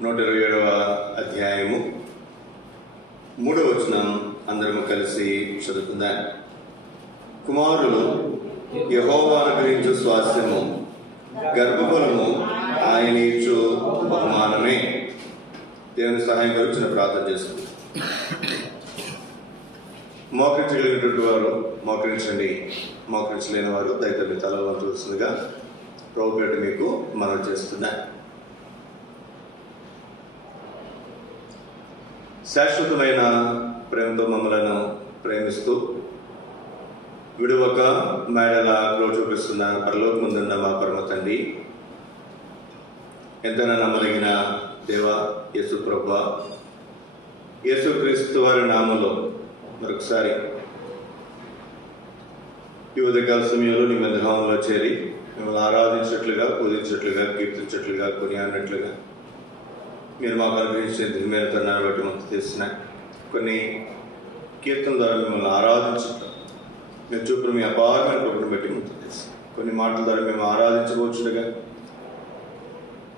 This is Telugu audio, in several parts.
127వ అధ్యాయము 3వ వచనం అందరము కలిసి చదువుకుందాం. కుమారులు యెహోవా అనుగ్రహించు స్వాస్థ్యము, గర్భఫలము ఆయన ఇచ్చు బహుమానమే. దేవుని సహాయం కొరకు ప్రార్థన చేసుకుందాం. మోకరించగలిగినటువంటి వారు మోకరించండి, మోకరించలేని వారు దయతో తల వంచవలసిందిగా ప్రభు పేట మీకు మనవి చేస్తున్నా. శాశ్వతమైన ప్రేమతో మమ్మలను ప్రేమిస్తూ విడువక మేడల చూపిస్తున్న పరలోకమందున్న మా పరమ తండ్రి, ఎంతైనా నమ్మదగిన దేవ యేసు ప్రభువా, యేసుక్రీస్తు వారి నామములో మరొకసారి ఈ ఉదయకాల సమయంలో నీ మందిరంలో చేరి మిమ్మల్ని ఆరాధించినట్లుగా, పూజించినట్లుగా, కీర్తించినట్లుగా, కొనియాడినట్లుగా మీరు మాకు అనుగ్రహించే దివ్యమైన తరుణాన్ని బట్టి మాకు తెలిసిన కొన్ని కీర్తన ద్వారా మిమ్మల్ని ఆరాధించటం, మీరు చూపుడు మీ అపారమైన కృపను బట్టి మాకు తెలుసు. కొన్ని మాటల ద్వారా మేము ఆరాధించవచ్చుగా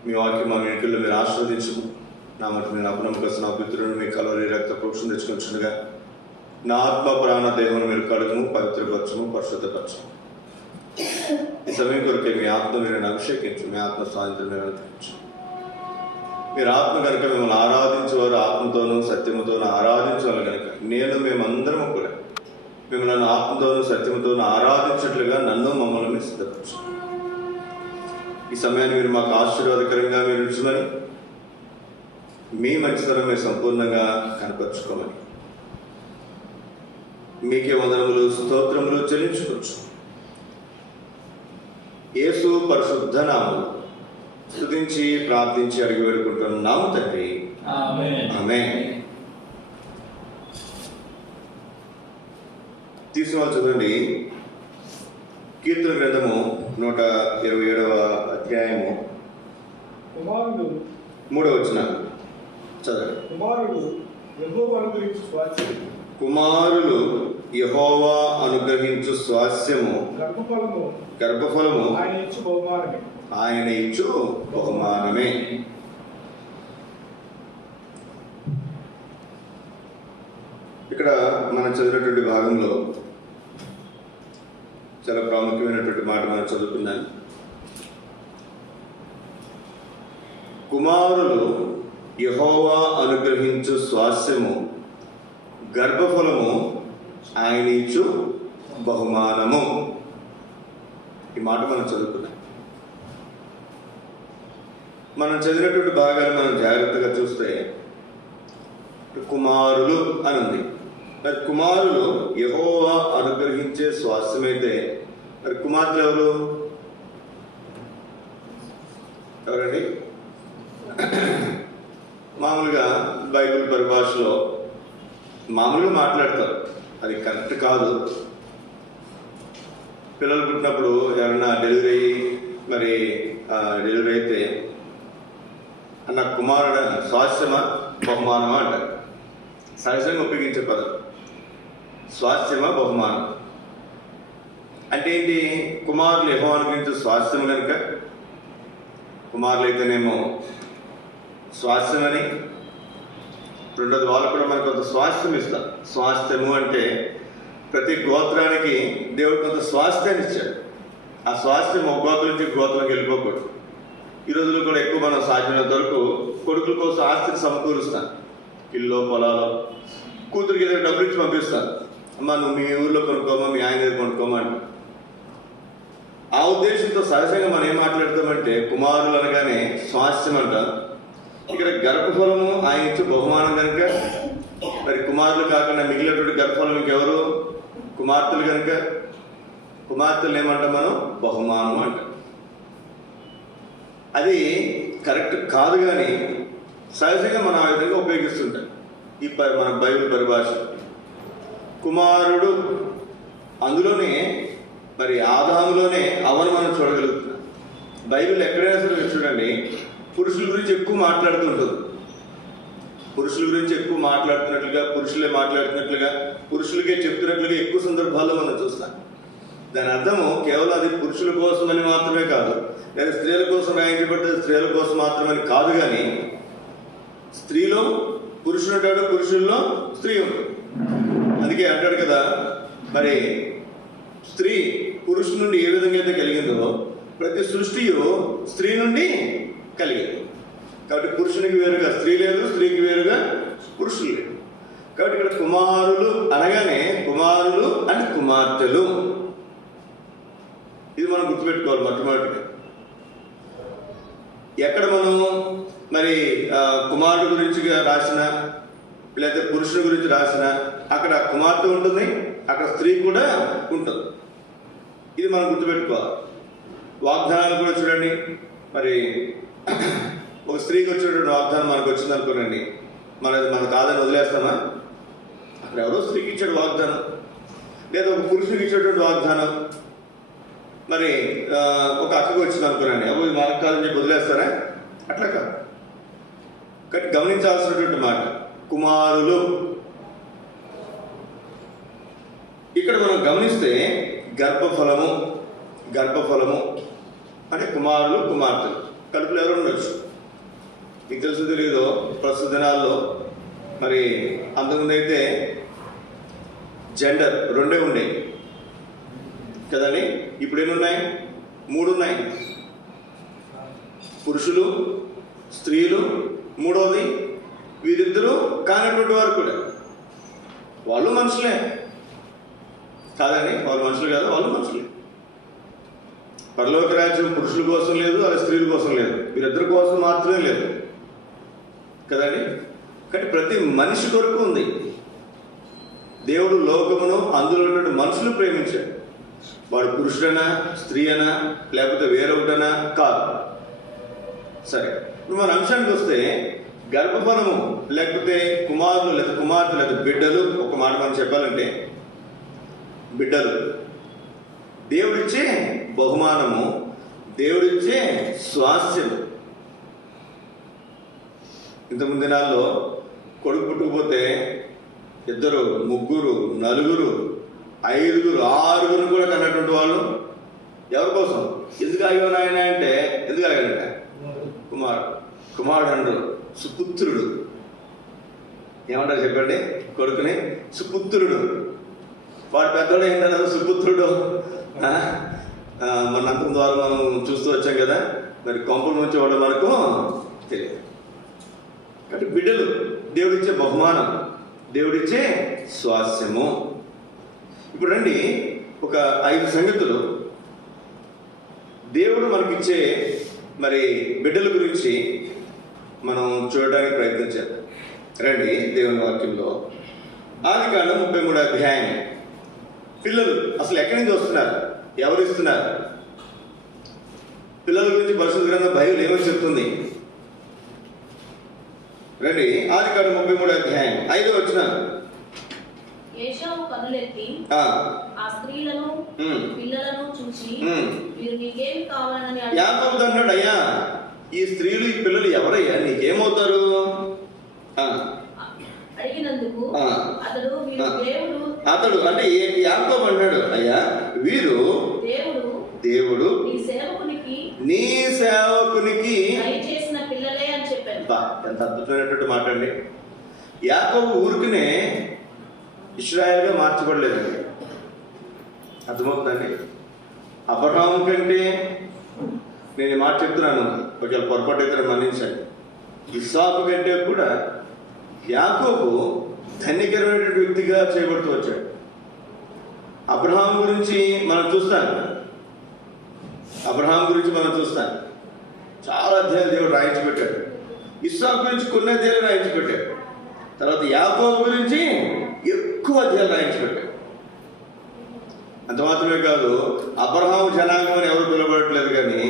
మీ వాక్యం మా వెనుకల్లో మీరు ఆస్వాదించము. నా మాట నేను అపనమ్మకం నా పితృలను మీ కలవరి రక్త ప్రోక్షణ తెచ్చుకొచ్చుగా నా ఆత్మ ప్రాణ దేహమును మీరు కడుగుము, పవిత్రపరచము, పరిశుద్ధపరచము. ఈ సమయం కొరకే మీ ఆత్మ మీరు అభిషేకించు, మీ ఆత్మ స్వాతంత్రం మీరు అనుగ్రహించు. మీరు ఆత్మ కనుక మిమ్మల్ని ఆరాధించేవారు ఆత్మతోనూ సత్యముతోనూ ఆరాధించేవారు కనుక మేమందరము కూడా మిమ్మల్ని ఆత్మతోనూ సత్యముతోనూ ఆరాధించినట్లుగా మమ్మల్ని మీరు సిద్ధపరచు. ఈ సమయాన్ని మీరు మాకు ఆశీర్వాదకరంగా మీరు ఉంచమని, మీ మంచితనం మీరు సంపూర్ణంగా కనపరుచుకోమని మీకే వందనములు స్తోత్రములు చెల్లించుకోవచ్చు. యేసు పరిశుద్ధ నామములో స్తుతించి ప్రార్థించి అడిగి వేడుకుంటున్నాము తండ్రి, ఆమేన్. తీసుకున్న చదవండి కీర్తన గ్రంథము 127వ అధ్యాయము 3వ వచనం చదవండి. కుమారులు యెహోవా అనుగ్రహించు స్వాస్థ్యము, గర్భఫలము ఆయన ఇచ్చు బహుమానమే. ఇక్కడ మనం చదివినటువంటి భాగంలో చాలా ప్రాముఖ్యమైనటువంటి మాట మనం చదువుకున్నాను. కుమారులు యెహోవా అనుగ్రహించు స్వాస్థ్యము, గర్భఫలము ఆయన ఇచ్చు బహుమానము. ఈ మాట మనం చదువుకున్నాం. మనం చదివినటువంటి భాగాన్ని మనం జాగ్రత్తగా చూస్తే కుమారులు అని ఉంది. మరి కుమారులు యెహోవా అనుగ్రహించే స్వాస్థ్యమైతే మరి కుమార్తెలు ఎవరండి? మామూలుగా బైబిల్ పరిభాషలో మామూలుగా మాట్లాడతారు, అది కరెక్ట్ కాదు. పిల్లలు పుట్టినప్పుడు ఎవరైనా డెలివరీ అయితే అన్న కుమారుడు స్వాస్థ్యమా బహుమానమా అంటారు. సహజంగా ఉపయోగించే పదం స్వాస్థ్యమా బహుమానం అంటే ఏంటి? కుమారులు యెహోవా అనుగ్రహించే స్వాస్థ్యం కనుక కుమారులు అయితేనేమో స్వాస్థ్యమని, రెండోది వాళ్ళు కూడా మనకు కొంత స్వాస్థ్యం ఇస్తారు. స్వాస్థ్యము అంటే ప్రతి గోత్రానికి దేవుడు కొంత స్వాస్థ్యాన్ని ఇచ్చాడు. ఆ స్వాస్థ్యం ఒక గోత్రం నుంచి గోత్రంకి వెళ్ళిపోకూడదు. ఈ రోజుల్లో కూడా ఎక్కువ మనం సాధ్యమైనంత వరకు కొడుకుల కోసం ఆస్తిని సమకూరుస్తాను. ఇల్లు పొలాలు కూతురికి ఏదైనా డబ్బులు ఇచ్చి పంపిస్తాను, అమ్మ నువ్వు మీ ఊర్లో కొనుక్కోమా, మీ ఆయన దగ్గర కొనుక్కోమా అంట. ఆ ఉద్దేశంతో సహజంగా మనం ఏం మాట్లాడతామంటే కుమారులు అనగానే స్వాస్థ్యం అంట. ఇక్కడ గర్భఫలము ఆయన ఇచ్చే బహుమానం కనుక మరి కుమారులు కాకుండా మిగిలినటువంటి గర్భఫలం ఇంకెవరు? కుమార్తెలు కనుక కుమార్తెలు ఏమంటాం మనం? బహుమానం అంట. అది కరెక్ట్ కాదు, కానీ సహజంగా మనం ఆ విధంగా ఉపయోగిస్తుంటాం. ఈ మన బైబిల్ పరిభాష కుమారుడు, అందులోనే మరి ఆదాములోనే అవను మనం చూడగలుగుతున్నాం. బైబిల్ ఎక్కడైనా సరే చూడండి, పురుషుల గురించి ఎక్కువ మాట్లాడుతుంటుంది. పురుషుల గురించి ఎక్కువ మాట్లాడుతున్నట్లుగా, పురుషులే మాట్లాడుతున్నట్లుగా, పురుషులకే చెప్తున్నట్లుగా ఎక్కువ సందర్భాల్లో మనం చూస్తాం. దాని అర్థము కేవలం అది పురుషుల కోసం అని మాత్రమే కాదు, లేదా స్త్రీల కోసం రాయించబడ్డది స్త్రీల కోసం మాత్రమని కాదు, కానీ స్త్రీలో పురుషుడు ఉంటాడు, పురుషుల్లో స్త్రీ ఉంటుంది. అందుకే అంటాడు కదా, మరి స్త్రీ పురుషుడు నుండి ఏ విధంగా అయితే కలిగిందో ప్రతి సృష్టియు స్త్రీ నుండి కలిగింది. కాబట్టి పురుషునికి వేరుగా స్త్రీ లేదు, స్త్రీకి వేరుగా పురుషులు లేదు. కాబట్టి ఇక్కడ కుమారులు అనగానే కుమారులు అండ్ కుమార్తెలు, ఇది మనం గుర్తుపెట్టుకోవాలి మొట్టమొదటిగా. ఎక్కడ మనం మరి కుమారుడు గురించి రాసిన లేకపోతే పురుషుని గురించి రాసిన అక్కడ కుమార్తె ఉంటుంది, అక్కడ స్త్రీ కూడా ఉంటుంది. ఇది మనం గుర్తుపెట్టుకోవాలి. వాగ్దానాలు కూడా చూడండి, మరి ఒక స్త్రీకి వచ్చేటువంటి వాగ్దానం మనకు వచ్చింది అనుకోనండి, మన కాదని వదిలేస్తామా? అక్కడ ఎవరో స్త్రీకి ఇచ్చాడు వాగ్దానం, లేదా ఒక పురుషుడికి ఇచ్చేటువంటి వాగ్దానం. మరి ఒక అక్కకు వచ్చింది అనుకోనండి, అప్పుడు ఇది మనకు కాదని చెప్పి వదిలేస్తారా? అట్లా కాదు. కానీ గమనించాల్సినటువంటి మాట కుమారులు. ఇక్కడ మనం గమనిస్తే గర్భఫలము అంటే కుమారులు కుమార్తెలు కడుపులో ఎవరు ఉండొచ్చు. మీకు తెలుసు తెలియదో ప్రస్తుత దినాల్లో మరి అంతకుముందు అయితే జెండర్ 2 ఉండేవి కదండి. ఇప్పుడు ఎన్నున్నాయి? 3 ఉన్నాయి. పురుషులు, స్త్రీలు, మూడవది వీరిద్దరూ కానటువంటి వారు కూడా. వాళ్ళు మనుషులే కాదండి, వాళ్ళు మనుషులు కాదు, వాళ్ళు మనుషులే. పరలోక రాజ్యం పురుషుల కోసం లేదు, అది స్త్రీల కోసం లేదు, వీరిద్దరి కోసం మాత్రమే లేదు కదండి. కానీ ప్రతి మనిషి కొరకు ఉంది. దేవుడు లోకమును అందులో ఉన్నటువంటి మనుషులు ప్రేమించాడు. వాడు పురుషుడనా, స్త్రీ అనా, లేకపోతే వేరొకటనా కాదు. సరే, ఇప్పుడు మన అంశానికి వస్తే గర్భఫలము లేకపోతే కుమారులు లేదా కుమార్తె లేదా బిడ్డలు, ఒక మాట మనం చెప్పాలంటే బిడ్డలు దేవుడిచ్చే బహుమానము, దేవుడిచ్చే స్వాస్థ్యము. ఇంతకుముందు దినాల్లో కొడుకు పుట్టుకుపోతే 2, 3, 4, 5, 6 కూడా కన్నటువంటి వాళ్ళు ఎవరి కోసం? ఎందుకు ఆగాడు ఆయన అంటే, ఎందుకు ఆగాడంట? కుమారుడు అంటారు, సుపుత్రుడు. ఏమంటారు చెప్పండి? కొడుకుని సుపుత్రుడు. వాడు పెద్దోడు ఏంటన్నారు? సుపుత్రుడు. మన అంతం ద్వారా మనం చూస్తూ వచ్చాం కదా, మరి కొంపల నుంచి వాడు మనకు తెలియదు. కాబట్టి బిడ్డలు దేవుడిచ్చే బహుమానం, దేవుడిచ్చే స్వాస్థ్యము. ఇప్పుడు రండి, ఒక 5 సంగతులు దేవుడు మనకిచ్చే మరి బిడ్డల గురించి మనం చూడడానికి ప్రయత్నం చేద్దాం. రండి, దేవుని వాక్యంలో ఆదికాండం 33వ అధ్యాయం. పిల్లలు అసలు ఎక్కడి నుంచి వస్తున్నారు? ఎవరు ఇస్తున్నారు? పిల్లల గురించి పరిశుద్ధ గ్రంథం బైబిల్ ఏమని చెప్తుంది? రండి, ఆదికాండం 33వ అధ్యాయం 5వ వచనం. ఏశావు కన్నులెత్తి ఆ స్త్రీలను పిల్లలను చూసి వీరు నీకేమి కావాలని యాకోబు అన్నాడు, అయ్యా ఈ స్త్రీలు ఈ పిల్లలు ఎవరయ్యా, నీకేమవుతారు అడిగినందుకు అతడు అంటే యాకోబు అన్నాడు, అయ్యా వీరు దేవుడు నీ సేవకునికి చేసిన పిల్లలే అని చెప్పాను. ఎంత అద్భుతమైనటువంటి మాట అండి. యాకోబు ఊరికనే ఇశ్రాయేల్గా మార్చబడలేదండి. అర్థమవుతుందండి? అబ్రహాము కంటే, నేను ఈ మాట చెప్తున్నాను, ఒకవేళ పొరపాటు అయితే మన్నించండి, ఇస్సాకు కంటే కూడా యాకోబు ధన్యకరమైనటువంటి వ్యక్తిగా చేయబడుతూ వచ్చాడు. అబ్రహాం గురించి మనం చూస్తాం, చాలా అధ్యాయాలు దేవుడు రాయించి పెట్టాడు. ఇస్సాకు గురించి కొన్ని అధ్యాయాలు రాయించి పెట్టాడు. తర్వాత యాకోబు గురించి ఎక్కువ అధ్యాయాలు రాయించి పెట్టాడు. అంత మాత్రమే కాదు, అబ్రహాము జనాంగం అని ఎవరు పిలువబడట్లేదు, కానీ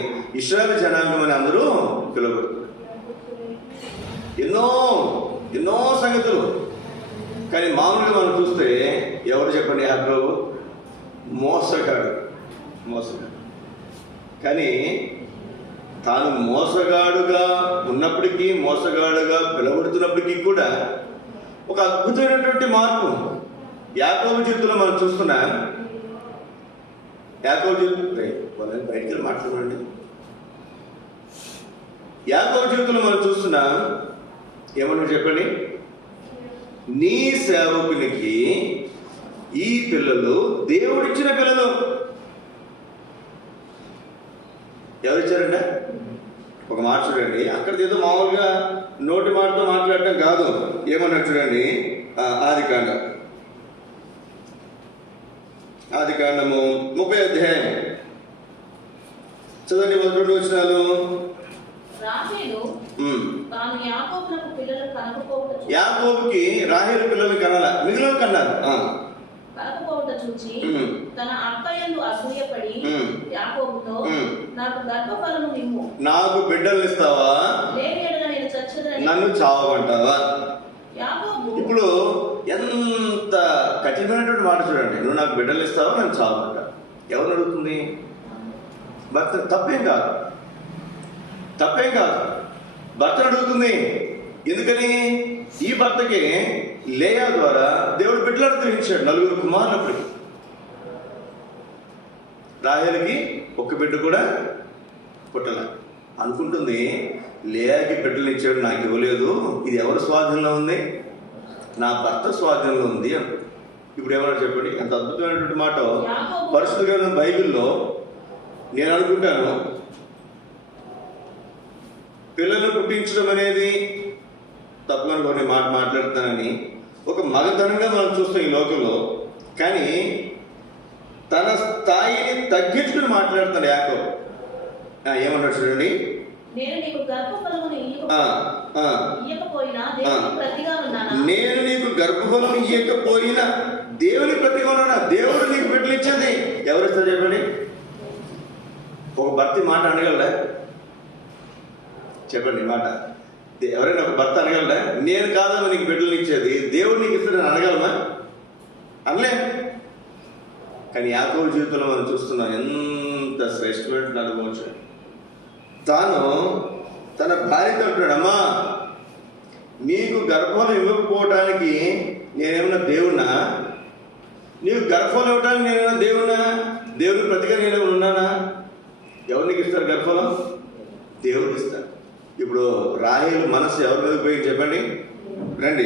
ఇశ్రాయేలు జనాంగం అని అందరూ పిలువబడుతున్నారు. ఎన్నో సంగతులు. కానీ మామూలుగా మనం చూస్తే ఎవరు చెప్పండి? యాకోబు మోసగాడు. కానీ తాను మోసగాడుగా ఉన్నప్పటికీ, మోసగాడుగా పిలువబడుతున్నప్పటికీ కూడా ఒక అద్భుతమైనటువంటి మార్పు యాకోబు జీవితంలో మనం చూస్తున్నాం. యాకోబు జీవితంలో వాళ్ళని బయటికి వెళ్ళి మాట్లాడండి. యాకోబు జీవితంలో మనం చూస్తున్నాం, ఏమన్నా చెప్పండి, నీ సేవకునికి ఈ పిల్లలు దేవుడిచ్చిన పిల్లలు. ఎవరిచ్చారంట? ఒక మాట చూడండి, అక్కడ ఏదో మామూలుగా నోటి మాటతో మాట్లాడటం కాదు. ఏమన్నా చూడండి, ఆదికాండము 30 అధ్యాయం చదవండి, 1-2 వచనాలు. రాహేలు తాను యాకోబునకు పిల్లలు కనకపోవుట యాకోబుకి రాహేలు పిల్లలు కనాల, మిగిలిన కన్నారు. కనకపోవుట చూచి తన అక్క యందు అసూయపడి యాకోబుతో, నాకు గర్భఫలము నిమ్ము, నాకు బిడ్డలు ఇస్తావా, లేని యెడల నేను చచ్చెదనని నన్ను చావమంటావా. యాకోబు ఇప్పుడు ఎంత కఠినమైనటువంటి మాట చూడండి, నువ్వు నాకు బిడ్డలు ఇస్తావా, నన్ను చావమంటావు. ఎవరు అడుగుతుంది? భర్త. తప్పేం కాదు, భర్త అడుగుతుంది. ఎందుకని? ఈ భర్తకి లేయా ద్వారా దేవుడు బిడ్డలు అనుగ్రహించాడు, 4 కుమారులప్పటికి. రాహేలుకి ఒక్క బిడ్డ కూడా పుట్టల. అనుకుంటుంది, లేయాకి బిడ్డలు ఇచ్చాడు, నాకు ఇవ్వలేదు, ఇది ఎవరి స్వాధీనంలో ఉంది? నా భర్త స్వాధీనంలో ఉంది అని. ఇప్పుడు ఎవరో చెప్పండి, ఎంత అద్భుతమైనటువంటి మాట. పరిశుద్ధ గ్రంథం బైబిల్లో నేను అనుకుంటాను, పిల్లలు పుట్టించడం అనేది తప్పని కొన్ని మాట్లాడుతానని ఒక మగతనంగా మనం చూస్తాం ఈ లోకంలో. కానీ తన స్థాయిని తగ్గించుకుని మాట్లాడుతాడు యాకోబు. ఏమన్నాడు చూడండి, నేను నీకు గర్భఫలమును ఇయ్యకపోయినా దేవునికి ప్రతిగా ఉన్నానా? నేను నీకు గర్భఫలం ఇయ్యకపోయినా దేవుని ప్రతిగా ఉన్నానా? దేవుడు నీకు బిడ్డలు ఇచ్చేది ఎవరిస్తారు చెప్పండి? ఒక భర్త మాట అనగలడా? చెప్పండి మాట. ఎవరైనా ఒక భర్త అనగలడా? నేను కాదమ్మా నీకు బిడ్డలు ఇచ్చేది, దేవుడు నీకు ఇస్తాడని అనగలమా? అనలే. కానీ యాకోబు జీవితంలో మనం చూస్తున్నాం ఎంత శ్రేష్టమైన అనుభవం. తాను తన భార్యతో అంటున్నాడమ్మా, నీకు గర్భం ఇవ్వకపోవటానికి నేనేమన్నా దేవుణ్ణా? నీకు గర్భం ఇవ్వడానికి నేనేమన్నా దేవుణ్ణా? దేవుడికి ప్రతిగా నేనేమన్నా ఉన్నానా? ఎవరికి ఇస్తారు గర్భఫలం? దేవుడికి ఇస్తారు. ఇప్పుడు రాహేలు మనసు ఎవరి మీద పోయి చెప్పండి రండి.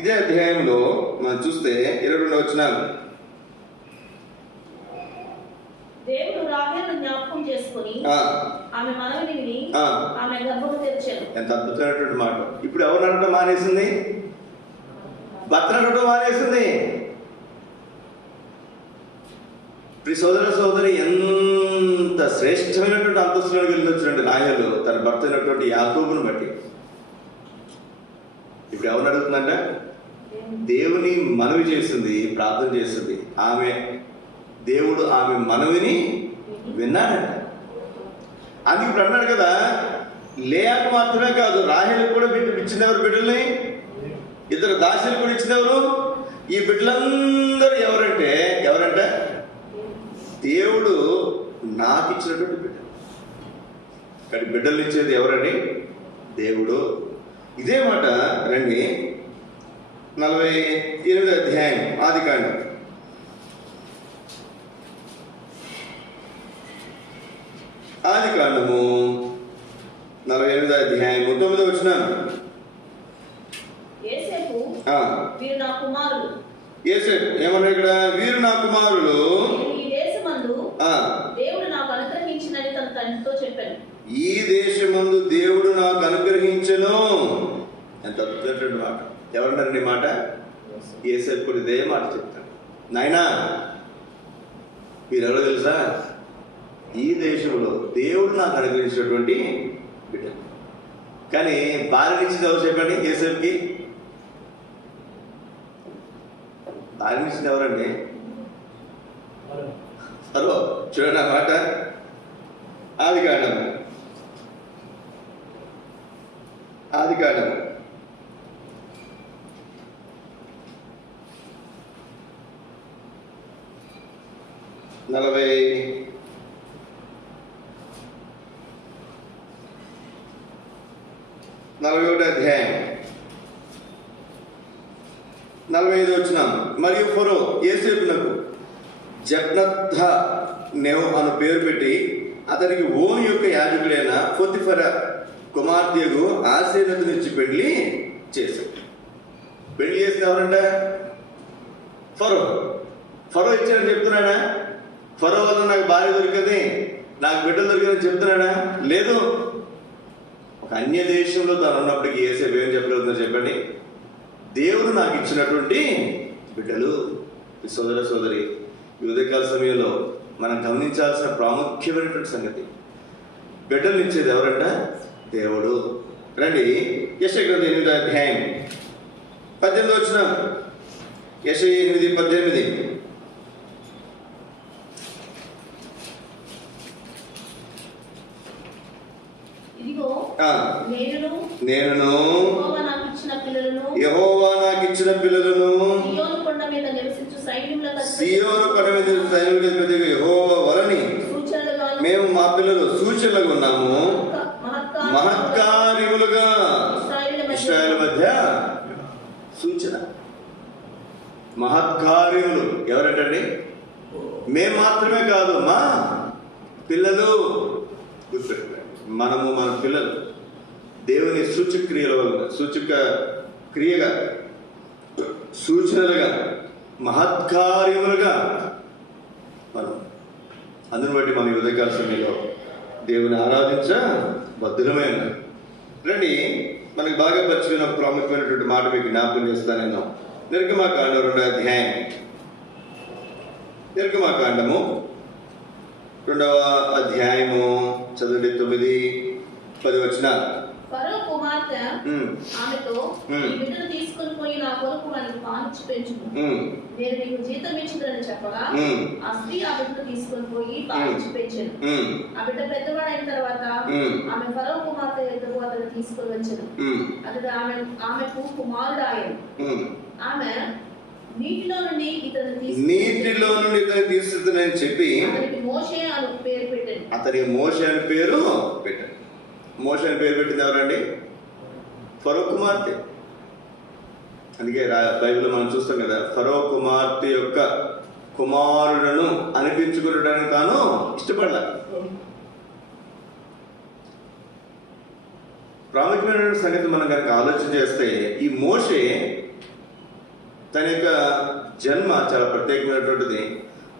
ఇదే అధ్యాయంలో మనం చూస్తే 22 వచనాలు. దేవుడు రాహేలును జ్ఞాపకం చేసుకొని ఆమె మనవిని విని ఆమె గర్భము తెరిచాడు. ఎంత అద్భుతమైనటువంటి మాట. ఇప్పుడు ఎవరు అనడం మానేసింది? భర్త అనడం మానేసింది. ప్రియ సోదర సోదరి, ఎంత శ్రేష్టమైనటువంటి అంతస్తులోకి వెళ్ళొచ్చినట్టు రాహేలు తన భర్త అయినటువంటి యాకోబును బట్టి. ఇప్పుడు ఎవరు అడుగుతుందంట? దేవుని మనవి చేసింది, ప్రార్థన చేసింది ఆమె. దేవుడు ఆమె మనవిని విన్నాడంట. అందుకు ఇప్పుడు అన్నాడు కదా, లేయాకు మాత్రమే కాదు రాహేలు కూడా ఇచ్చినెవరు బిడ్డల్ని? 2 దాసులు కూడా ఇచ్చినెవరు? ఈ బిడ్డలందరూ ఎవరంటే దేవుడు నాకు ఇచ్చినటువంటి బిడ్డ. కానీ బిడ్డలు ఇచ్చేది ఎవరండి? దేవుడు. ఇదే మాట రండి 48 అధ్యాయం ఆదికాండం. ఆదికాండము 48 అధ్యాయం 9వ వచనం. యోసేపు వీరు నా కుమారులు. యోసేపు ఏమన్నా ఇక్కడ? వీరు నా కుమారులు, ఈ దేశమందు దేవుడు నాకు అనుగ్రహించినని తన తండ్రితో చెప్పాను. ఈ దేశమందు దేవుడు నాకు అనుగ్రహించను. ఎంత అద్భుతమైనటువంటి మాట. ఎవరన్నారండి మాట? యోసేపు కూడా ఇదే మాట చెప్తాడు. నాయనా వీరెవరో తెలుసా? ఈ దేశంలో దేవుడు నాకు అనుగ్రహించినటువంటి బిడ్డ. కానీ భార్యనిచ్చింది ఎవరు చెప్పండి? యోసేపుకి భార్యనిచ్చింది ఎవరండి? ఫరో. చూడండి ఆ మాట. ఆదికాండం 41 అధ్యాయం 45 వచనం. మరియు ఫరో యోసేపునకు జబ్నత్ నెహు అను పేరు పెట్టి అతనికి ఓను యొక్క యాజకుడైన పొతిఫెర కుమార్తెకు ఆశీర్వదించి పెళ్లి చేశాడు. పెళ్లి చేసిన ఎవరంట? ఫరో ఇచ్చాడని చెప్తున్నాడా? ఫరో వల్ల నాకు భార్య దొరికింది, నాకు బిడ్డలు దొరికిందని చెప్తున్నాడా? లేదు. ఒక అన్య దేశంలో తను ఉన్నప్పటికీ యోసేపు ఏం చెప్పగలుగుతుందో చెప్పండి? దేవుడు నాకు ఇచ్చినటువంటి బిడ్డలు. సోదర సోదరి, ఈ ఉదయకాల సమయంలో మనం గమనించాల్సిన ప్రాముఖ్యమైనటువంటి సంగతి, బిడ్డలు ఇచ్చేది ఎవరంట? దేవుడు. రండి, యెషయా గ్రంథం 8వ అధ్యాయం 18వ వచనం. యెషయా 8:18. ఇదిగో నేనును యెహోవా నాకు ఇచ్చిన పిల్లలను సియోను కొండ మీద నివసించు సైన్యములకు యెహోవా వలని మేము మా పిల్లలు సూచనలుగా ఉన్నాము, మహత్కార్యములుగా ఇశ్రాయేలు మధ్య సూచన. మహత్కార్యములు ఎవరంటండి? మేము మాత్రమే కాదు, మా పిల్లలు. మనము మన పిల్లలు దేవుని సూచక క్రియగా సూచనలుగా మహత్కార్యములుగా మనం, అందుని బట్టి మన ఉదయకాల సమయంలో దేవుని ఆరాధించ బద్ధులమై ఉన్నాం. రండి, మనకి బాగా పరిచయమైన ప్రాముఖ్యమైనటువంటి మాట మీకు జ్ఞాపకం చేస్తాను. నేను నిర్గమాకాండం 2వ అధ్యాయం, నిర్గమాకాండము 2వ అధ్యాయము చదువుడి 9-10 వచనాలు. ఫరో కుమార్తె ఆమెతో, ఈ బిడ్డను తీసుకొని పోయి నా కొరకు వారికి పాలిచ్చి పెంచుము, నేను నీకు జీతం ఇచ్చిందని చెప్పగా ఆ స్త్రీ ఆ బిడ్డను తీసుకొని పోయి పాలిచ్చి పెంచాను. ఆ బిడ్డ పెద్దవాడైన తర్వాత ఆమె ఫరో కుమార్తె ఎదుగు అతను తీసుకొని వచ్చాను. అతడు ఆమెకు కుమారుడు ఆయను. ఆమె నీటిలో నుండి ఇతను తీసుకుందని చెప్పి అతనికి మోషే అని పేరు పెట్టాను. అతనికి మోషే అని పేరు పెట్టాను. మోషే అని పేరు పెట్టింది ఎవరండి? ఫరో కుమార్తె. అందుకే బైబిల్లో మనం చూస్తాం కదా, ఫరో కుమార్తె యొక్క కుమారులను అనిపించుకునడానికి తాను ఇష్టపడాల. ప్రాముఖ్యమైన సంగతి మనం కనుక ఆలోచన చేస్తే, ఈ మోషే తన యొక్క జన్మ చాలా ప్రత్యేకమైనటువంటిది,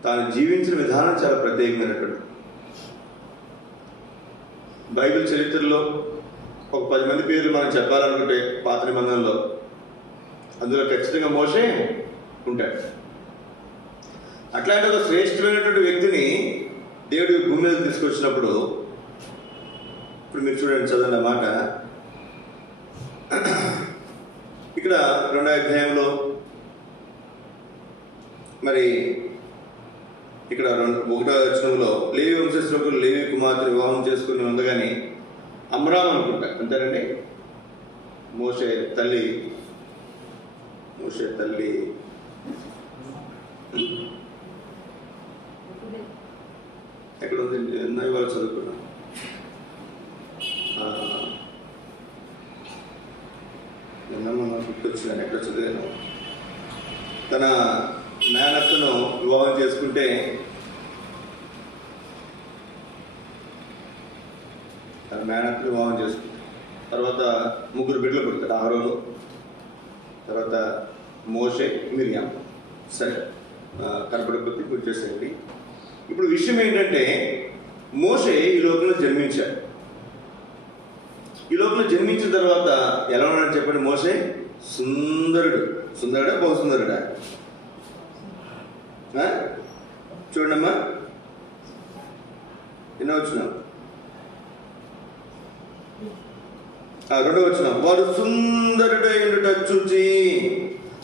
తాను జీవించిన విధానం చాలా ప్రత్యేకమైనటువంటిది. బైబిల్ చరిత్రలో ఒక 10 మంది పేర్లు మనం చెప్పాలనుకుంటే పాత నిబంధనలో, అందులో ఖచ్చితంగా మోషే ఉంటాడు. అట్లాంటి ఒక శ్రేష్టమైనటువంటి వ్యక్తిని దేవుడు భూమి మీద తీసుకొచ్చినప్పుడు, ఇప్పుడు మీరు చూడండి, చదవండి ఆ మాట. ఇక్కడ 2వ అధ్యాయంలో మరి ఇక్కడ 1వ వచనంలో లేవి వంశస్థులకు లేవి కుమార్తె వివాహం చేసుకుని ఉండగానే అమ్రామ్ అనుకుంటా, అంతేనండి, మోషే తల్లి ఎక్కడ ఉంది? ఇవాళ చదువుకున్నాం. గుర్తొచ్చిందని ఎక్కడ చదివాను. తన మేనత్తను వివాహం చేసుకుంటే తర్వాత 3 బిడ్డలు పుడతారు. అహరోను, తర్వాత మోషే, మిరియాం. సరే, కనపడకపోతే గుర్తు చేసేయండి. ఇప్పుడు విషయం ఏంటంటే, మోషే ఈ లోకంలో జన్మించాడు. ఈ లోకంలో జన్మించిన తర్వాత ఎలా ఉన్నాడని చెప్పండి? మోషే సుందరుడా బహుసుందరుడా? చూడమ్మా, ఎన్నో వచ్చినాం? 2వ వచనం. వాడు సుందరుడైనట చూచి,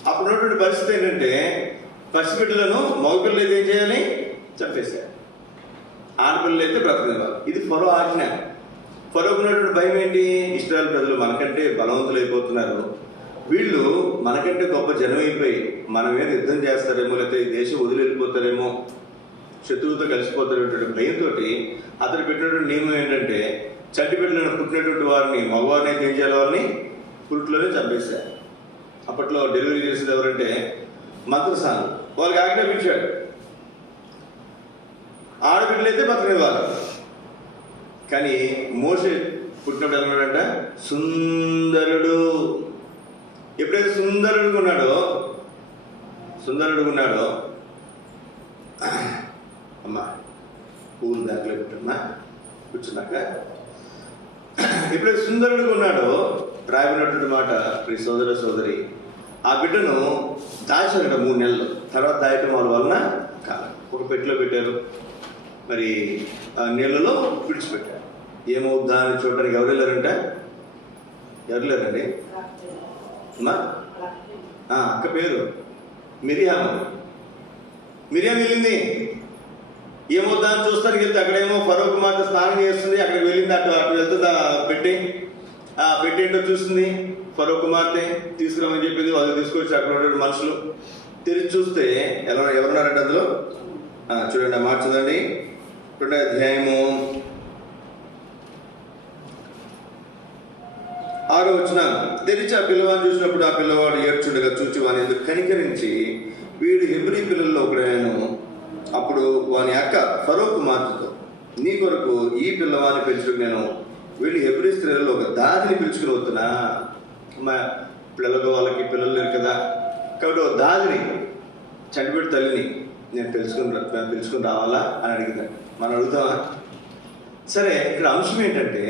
అప్పుడు ఉన్నటువంటి పరిస్థితి ఏంటంటే, పసిబిడ్డలను మగపిల్లలు అయితే ఏం చేయాలి? చంపేశారు. ఆడపిల్లలు అయితే బ్రతకనివ్వాలి. ఇది ఫరో ఆజ్ఞ. ఫరోకు ఉన్నటువంటి భయం ఏంటి? ఇశ్రాయేలు ప్రజలు మనకంటే బలవంతులు అయిపోతున్నారు, వీళ్ళు మనకంటే గొప్ప జనం అయిపోయి మన మీద యుద్ధం చేస్తారేమో, లేకపోతే ఈ దేశం వదిలి వెళ్ళిపోతారేమో, శత్రువుతో కలిసిపోతారేటువంటి భయంతో అతను పెట్టినటువంటి నియమం ఏంటంటే, చంటి బిడ్డలను పుట్టినటువంటి వారిని, మగవారిని అయితే ఏం చేయాలి? వారిని పురుట్లోనే చంపేశారు. అప్పట్లో డెలివరీ చేసేది ఎవరంటే మంత్రసాను. వాళ్ళకి ఆజ్ఞాపించాడు, ఆడబిడ్డలైతే బతకనివ్వాలి. కానీ మోషే పుట్టినప్పుడు ఎలా ఉన్నాడంట? సుందరుడు. ఎప్పుడైతే సుందరుడుగా ఉన్నాడో అమ్మా పూలు దాంట్లో పెట్టమ్మా కూర్చున్నాక ఎప్పుడైతే సుందరుడుగా ఉన్నాడో రాయబడినటువంటి మాట ప్రియ సోదర సోదరి, ఆ బిడ్డను దాచారట 3 నెలలు. తర్వాత దాయటం వాళ్ళ వలన కాదు, ఒక పెట్టిలో పెట్టారు, మరి ఆ నీళ్ళలో విడిచిపెట్టారు. ఏమవుద్దా అని చూడటానికి ఎవరు వెళ్ళారంటే ఎవరు లేరండి అమ్మా? అక్క పేరు మిరియాం వెళ్ళింది. ఏమవుద్దా అని చూస్తానికి వెళ్తే అక్కడేమో ఫరో కుమార్తె స్నానం చేస్తుంది. అక్కడికి వెళ్ళింది, అటు వెళ్తే పెట్టి ఏంటో చూస్తుంది. ఫరో కుమార్తె తీసుకురామని చెప్పింది. వాళ్ళు తీసుకొచ్చి అక్కడ ఉండే మనుషులు తెరిచి చూస్తే ఎవరున్నారంటే అందులో చూడండి, ఆ మాట చూడండి. 2వ అధ్యాయము 6వ వచనం. తెరిచి ఆ పిల్లవాడిని చూసినప్పుడు ఆ పిల్లవాడు ఏడ్చుండగా చూచి వాని ఎందుకు కనికరించి, వీడు హెబ్రీ పిల్లల్లో ఒకడాయను. అప్పుడు వాని అక్క ఫరో కుమార్తెతో, నీ కొరకు ఈ పిల్లవాడిని పెంచుకు నేను వీళ్ళు హెబ్రీ స్త్రీలలో ఒక దాదిని పిలుచుకుని వస్తున్నా. మా పిల్లలకు వాళ్ళకి పిల్లలు లేరు కదా, కాబట్టి ఒక దాదిని చనిపెట్టి తల్లిని నేను పిలుచుకుని రావాలా అని అడిగిందండి. మనం అడుగుతామా? సరే, ఇక్కడ అంశం ఏంటంటే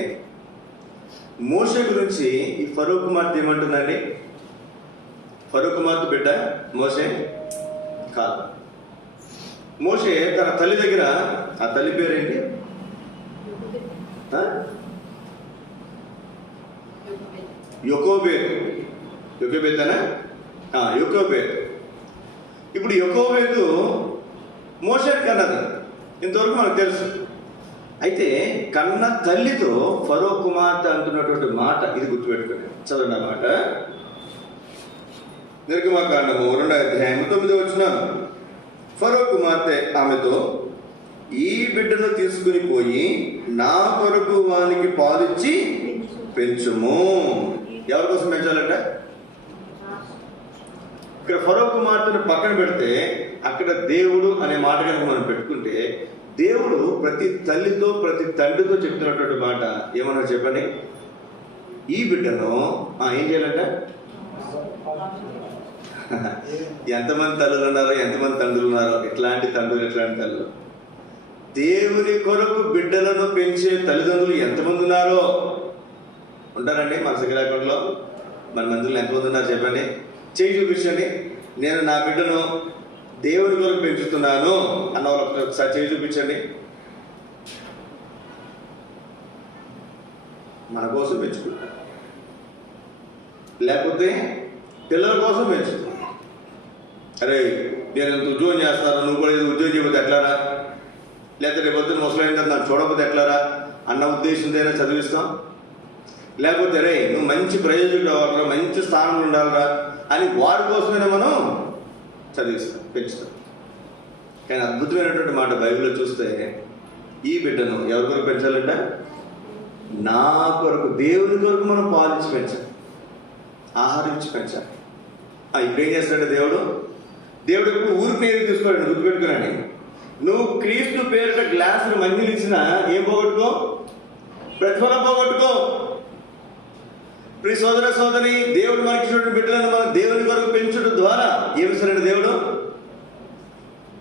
మోషే గురించి ఈ ఫరో కుమార్తె ఏమంటుందండి? ఫరో కుమార్తె బిడ్డ మోషే కాదు. మోషే తన తల్లి దగ్గర, ఆ తల్లి పేరేంటి? యోకోబేతనా? యోకోబేతు. ఇప్పుడు యోకోబేతు మోషే కన్నది, ఇంతవరకు మనకు తెలుసు. అయితే కన్న తల్లితో ఫరో కుమార్తె అంటున్నటువంటి మాట ఇది గుర్తుపెట్టుకోండి. చదవండి ఆ మాట. నిర్గమకాండము 2వ అధ్యాయం 9వ వచనం. ఫరో కుమార్తె ఆమెతో, ఈ బిడ్డను తీసుకుని పోయి నా కొరకు వానికి పాలిచ్చి పెంచుము. ఎవరి కోసం పెంచాలంట? ఇక్కడ ఫరో కుమార్తెను పక్కన పెడితే అక్కడ దేవుడు అనే మాట కనుక మనం పెట్టుకుంటే, దేవుడు ప్రతి తల్లితో ప్రతి తండ్రితో చెప్తున్నటువంటి మాట ఏమన్నా చెప్పండి? ఈ బిడ్డను ఏం చేయాలంట? ఎంతమంది తల్లులు ఉన్నారో, ఎంతమంది తండ్రులు ఉన్నారో, ఎట్లాంటి తండ్రులు, ఎట్లాంటి తల్లులు. దేవుని కొరకు బిడ్డలను పెంచే తల్లిదండ్రులు ఎంతమంది ఉన్నారో ఉంటారండి మన శిఖరాకంలో. మన మందులు ఎంతమంది ఉన్నారు చెప్పండి, చేయి చూపించండి. నేను నా బిడ్డను దేవుని కొరకు పెంచుతున్నాను అన్న వాళ్ళు ఒకసారి చేయి చూపించండి. మన కోసం పెంచుకుంటాం, లేకపోతే పిల్లల కోసం పెంచుతాం. అరే నేను ఎంత ఉద్యోగం చేస్తున్నాను, నువ్వు కూడా ఉద్యోగం చేయకపోతే ఎట్లారా, లేకపోతే రేపు పొద్దున్న ముసలైన నన్ను చూడకపోతే ఎట్లారా అన్న ఉద్దేశంతోనే చదివిస్తాం. లేకపోతే రే నువ్వు మంచి ప్రయోజకుడు అవ్వాలరా, మంచి స్థానంలో ఉండాలరా అని వారి కోసమైనా మనం చదివిస్తాం, పెంచుతాం. కానీ అద్భుతమైనటువంటి మాట బైబిల్లో చూస్తే, ఈ బిడ్డను ఎవరి కొరకు పెంచాలంట? నా కొరకు, దేవుని కొరకు మనం పాలించి పెంచాలి, ఆహరించి పెంచాలి. ఇప్పుడు ఏం చేస్తాడు దేవుడు? దేవుడు ఎప్పుడు ఊరికి నేరు తీసుకోండి, గుర్తుపెట్టుకున్నాను. నువ్వు క్రీస్తు పేరిట గ్లాసులు మందిలు ఇచ్చినా ఏం పోగొట్టుకో? ప్రతిఫలం పోగొట్టుకో. ప్రియ సోదర సోదరి, దేవుడు మనకి చూడండి, బిడ్డలను మనం దేవుని కొరకు పెంచడం ద్వారా ఏమి సరైన దేవుడు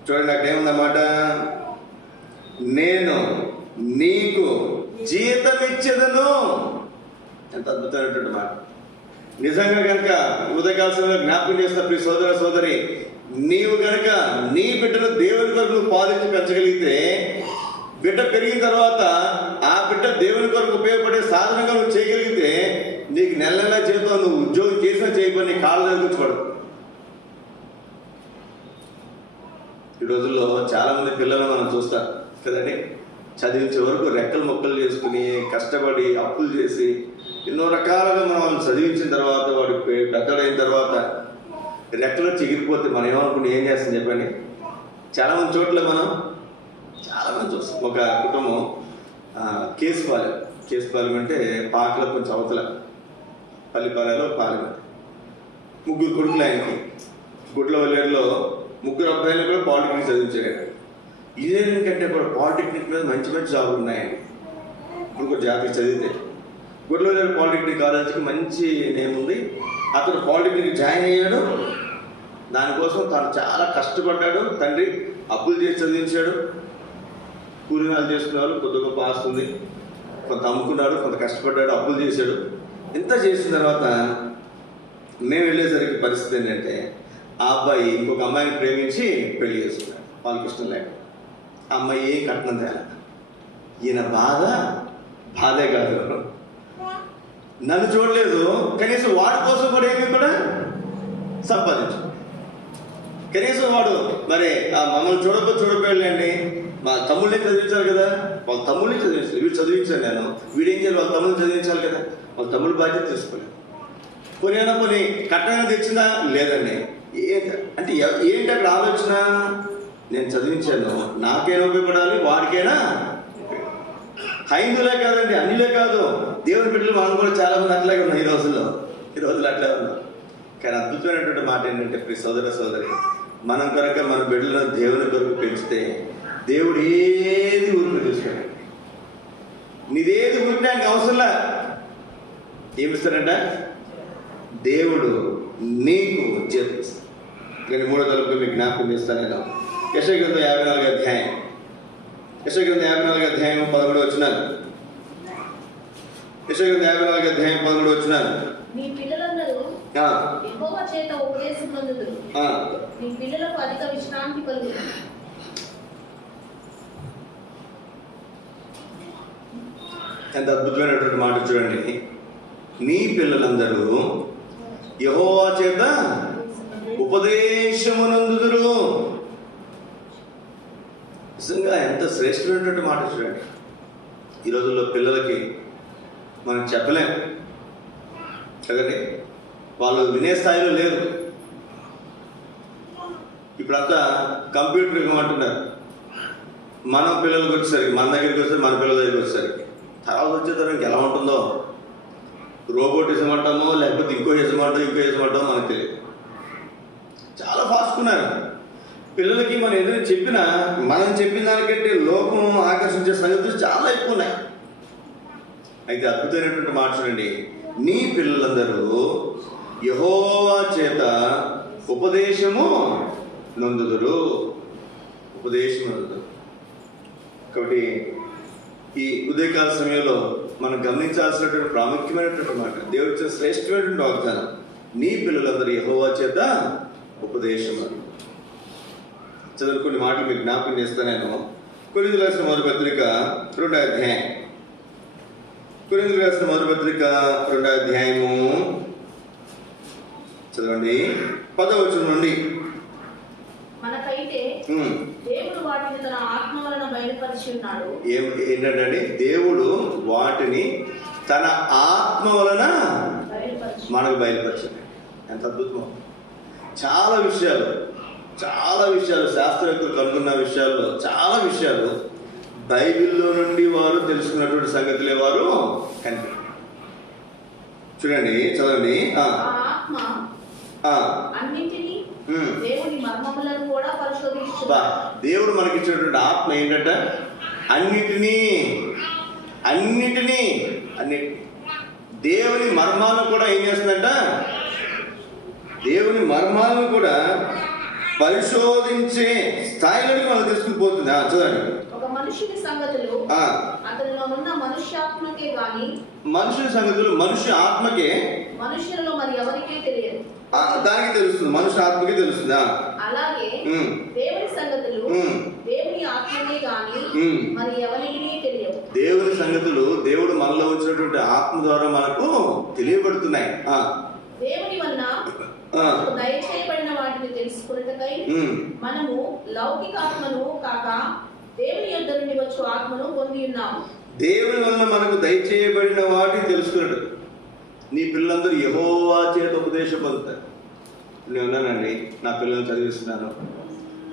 చూడండి. అక్కడ ఏముందన్నమాట? నేను నీకు జీతం ఇచ్చేదను. ఎంత అద్భుతమైనటువంటి మాట. నిజంగా కనుక ఉదయకాల సమయంలో జ్ఞాపకం చేస్తున్న ప్రియ సోదర సోదరి, నీవు కనుక నీ బిడ్డను దేవుని కొరకు నువ్వు పాలించి పెంచగలిగితే, బిడ్డ పెరిగిన తర్వాత ఆ బిడ్డ దేవుని కొరకు ఉపయోగపడే సాధనంగా నువ్వు చేయగలిగితే, నీకు నెల నెల జీతం నువ్వు ఉద్యోగం చేసినా చేయబడి నీ కాళ్ళ దగ్గర కూర్చోబడదు. ఈ రోజుల్లో చాలా మంది పిల్లలు మనం చూస్తాం కదండి, చదివించే వరకు రెక్కలు మొక్కలు చేసుకుని కష్టపడి అప్పులు చేసి ఎన్నో రకాలుగా మనం వాళ్ళని చదివించిన తర్వాత వాడు పెద్దడైన తర్వాత రెక్కలు చిగిరిపోతే మనం ఏమనుకుంటే ఏం చేస్తాం చెప్పండి? చాలామంది చోట్ల మనం చాలామంది చూస్తాం. ఒక కుటుంబం కేసుపాలెం అంటే పాకలో కొంచెం అవతల పల్లిపాలెలో పాలెం. 3 కొడుకులు ఆయనకి. గుడ్ల వల్లేరులో 3 అబ్బాయిలు కూడా పాలిటెక్నిక్ చదివించాడు. ఇంజనీరింగ్ కంటే కూడా పాలిటెక్నిక్ మీద మంచి మంచి జాబులు ఉన్నాయండి. ఇప్పుడు కూడా జాతర చదివితే గుడ్ల వల్లేరు పాలిటెక్నిక్ కాలేజీకి మంచి నేమ్ ఉంది. అతను పాలిటెక్నిక్ జాయిన్ అయ్యాడు. దానికోసం తను చాలా కష్టపడ్డాడు. తండ్రి అప్పులు చేసి చదివించాడు. కూలినాలు చేసుకునేవాళ్ళు, కొద్ది గొప్ప ఆస్తుంది, కొంత అమ్ముకున్నాడు, కొంత కష్టపడ్డాడు, అప్పులు చేశాడు. ఇంత చేసిన తర్వాత మేము వెళ్ళేసరికి పరిస్థితి ఏంటంటే ఆ అబ్బాయి ఇంకొక అమ్మాయిని ప్రేమించి పెళ్లి చేసుకున్నాడు. వాళ్ళకి ఇష్టం లేక ఆ అమ్మాయి ఏం కట్నం తేలా. ఈయన బాధే కాదు, నన్ను చూడలేదు, కనీసం వాడి కోసం కూడా ఏమీ కూడా సంపాదించు. కనీసం వాడు మరి మమ్మల్ని చూడకపోయాడండి, మా తమ్ముళ్ళని చదివించాలి కదా, వాళ్ళ తమ్ముళ్ళని చదివించాలి. వీడు చదివించాను నేను, వీడేం చేయాలి, వాళ్ళ తమ్ముడిని చదివించాలి కదా, వాళ్ళ తమ్ముడు బాధ్యత తీసుకోలేదు. కొన్ని కట్టగా తెచ్చిందా లేదండి. అంటే ఏంటి అక్కడ ఆలోచన? నేను చదివించాను, నాకేనా ఉపయోగపడాలి, వాడికైనా. హైందులే కాదండి, అన్నిలే కాదు, దేవుని బిడ్డలు మనం కూడా చాలా మంది అట్లాగే ఉన్నాం. ఈ రోజుల్లో అట్లే ఉన్నాం. కానీ అద్భుతమైనటువంటి మాట ఏంటంటే ప్రియ సోదర సోదరి, మనం కనుక మన బిడ్డలను దేవుని కొరకు పెంచితే దేవుడు ఏది ఊరికి చూసుకోండి. నీదేది ఊరినానికి అవసరంలా. ఏమిస్తాడంట? దేవుడు నీకు చేస్తాడు. నేను 3వ తరగతి మీకు జ్ఞాపకం చేస్తాను. నేను యెషయా గ్రంథం 54వ అధ్యాయం, యెషయా గ్రంథం 54వ అధ్యాయం 11వ వచనం. యెషయా గ్రంథం 54వ అధ్యాయం 11వ వచనం. మీ పిల్లలందరూ యెహోవా చేత ఉపదేశం పొందుదురు. మీ పిల్లలకు అధిక విశ్రాంతి కలుగును. ఎంత అద్భుతమైనటువంటి మాట చూడండి. నీ పిల్లలందరూ యెహోవా చేత ఉపదేశమునందుదురు. నిజంగా ఎంత శ్రేష్టమైనటువంటి మాట చూడండి. ఈ రోజుల్లో పిల్లలకి మనం చెప్పలేం కదండి, వాళ్ళు వినే స్థాయిలో లేరు. ఇప్పుడంతా కంప్యూటర్ ఇవ్వమంటున్నారు. మనం పిల్లలకు వచ్చేసరికి, మన దగ్గరికి వస్తే మన పిల్లల దగ్గరికి వచ్చేసరికి తర్వాత వచ్చేసరికి ఎలా ఉంటుందో, రోబోటిజం అంటామో లేకపోతే ఇంకో యజమాంటామో మనకు తెలియదు. చాలా ఫాస్ట్ ఉన్నారు పిల్లలకి. మనం ఏదైనా చెప్పినా మనం చెప్పిన దానికంటే లోకం ఆకర్షించే సంగతులు చాలా ఎక్కువ ఉన్నాయి. అయితే అద్భుతమైనటువంటి మాట చూడండి. నీ పిల్లలందరూ యెహోవా చేత ఉపదేశము నొందుదురు. కాబట్టి ఈ ఉదయకాల సమయంలో మనం గమనించాల్సినటువంటి ప్రాముఖ్యమైనటువంటి మాట, దేవుడి చేత శ్రేష్టమైనటువంటి వాగ్దానం, నీ పిల్లలందరూ యెహోవా చేత ఉపదేశము. చదువుకునే మాటలు మీకు జ్ఞాపకం చేస్తాను. నేను కొరింథీయులకు రాసిన మొదటి పత్రిక 2వ అధ్యాయం, కొరింథీయులకు రాసిన మొదటి పత్రిక 2వ అధ్యాయము చదవండి 10వ వచనం నుండి. మనకైతే దేవుడు వాటిని తన ఆత్మ వలన బయలుపరిచి ఉన్నాడు. ఏంటంటే దేవుడు వాటిని తన ఆత్మ వలన మనకు బయలుపరిచాడు. ఎంత అద్భుతం! చాలా విషయాలు శాస్త్రవేత్తలు కనుగొన్న విషయాల్లో చాలా విషయాలు బైబిల్లో నుండి వారు తెలుసుకున్నటువంటి సంగతులే వారు కనిపెట్టారు. చూడండి, చదవండి. అన్నింటినీ దేవుని మర్మములను కూడా పరిశోధించు. దేవుడు మనకిచ్చినటువంటి ఆత్మ ఏంటంటే అన్నిటినీ దేవుని మర్మాలను కూడా ఏం చేస్తుందంట? దేవుని మర్మాలను కూడా పరిశోధించే స్థాయిలోకి మనం తీసుకుని పోతుంది. చూడండి, ఒక మనుషుని సంగతులు అతనిలో ఉన్న మనుష్యాత్మకే గాని, మనుషుని సంగతులు మనుష్య ఆత్మకే, మనుషులలో మరి ఎవరికే తెలియదు. దానికి తెలుస్తుంది, మనుష్య ఆత్మకే తెలుస్తుందా? అలాగే దేవుని సంగతులు దేవుని ఆత్మకే గాని మరి ఎవరికి తెలియదు. దేవుని సంగతులు దేవుడు మనలో వచ్చినటువంటి ఆత్మ ద్వారా మనకు తెలియబడుతున్నాయి. దేవుని వలన దయచేయబడిన వాటిని తెలుసుకున్నట్టుకై మనము లౌకిక ఆత్మను కాక దేవుని యొద్ద నుండి వచ్చు ఆత్మను పొంది ఉన్నాము. దేవుని వలన మనకు దయచేయబడిన వాటిని తెలుసుకున్నాడు. నీ పిల్లలందరూ యెహోవా చేత ఉపదేశం పొందుతారు. నేను ఉన్నానండి, నా పిల్లల్ని చదివిస్తున్నాను,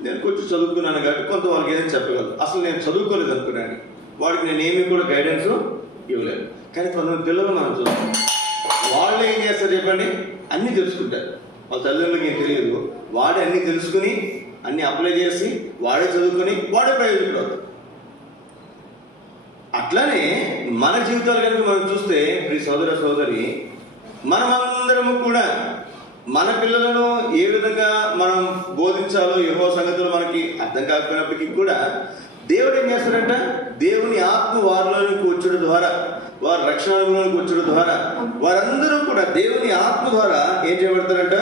నేను కొంచెం చదువుకున్నాను కాబట్టి కొంత వాళ్ళకి ఏదైనా చెప్పగలను. అసలు నేను చదువుకోలేదు అనుకున్నాను, వాడికి నేను ఏమీ కూడా గైడెన్స్ ఇవ్వలేదు. కానీ కొంతమంది పిల్లలు మనం చూస్తాం, వాళ్ళు ఏం చేస్తారు చెప్పండి, అన్నీ తెలుసుకుంటారు. వాళ్ళ తల్లిదండ్రులకి ఏం తెలియదు, వాడే అన్నీ తెలుసుకుని అన్నీ అప్లై చేసి వాడే చదువుకొని వాడే ప్రయోజకుడు అవుతాడు. అట్లానే మన జీవితాలు కనుక మనం చూస్తే ప్రియ సోదర సోదరి, మనమందరము కూడా మన పిల్లలను ఏ విధంగా మనం బోధించాలో యెహోవా సంగతులు మనకి అర్థం కాకపోయినప్పటికీ కూడా దేవుడు ఏం చేస్తాడంట, దేవుని ఆత్మ వారిలోనికి వచ్చడం ద్వారా, వారి రక్షణలోనికి వచ్చడం ద్వారా వారందరూ కూడా దేవుని ఆత్మ ద్వారా ఏం చేయబడతారంట.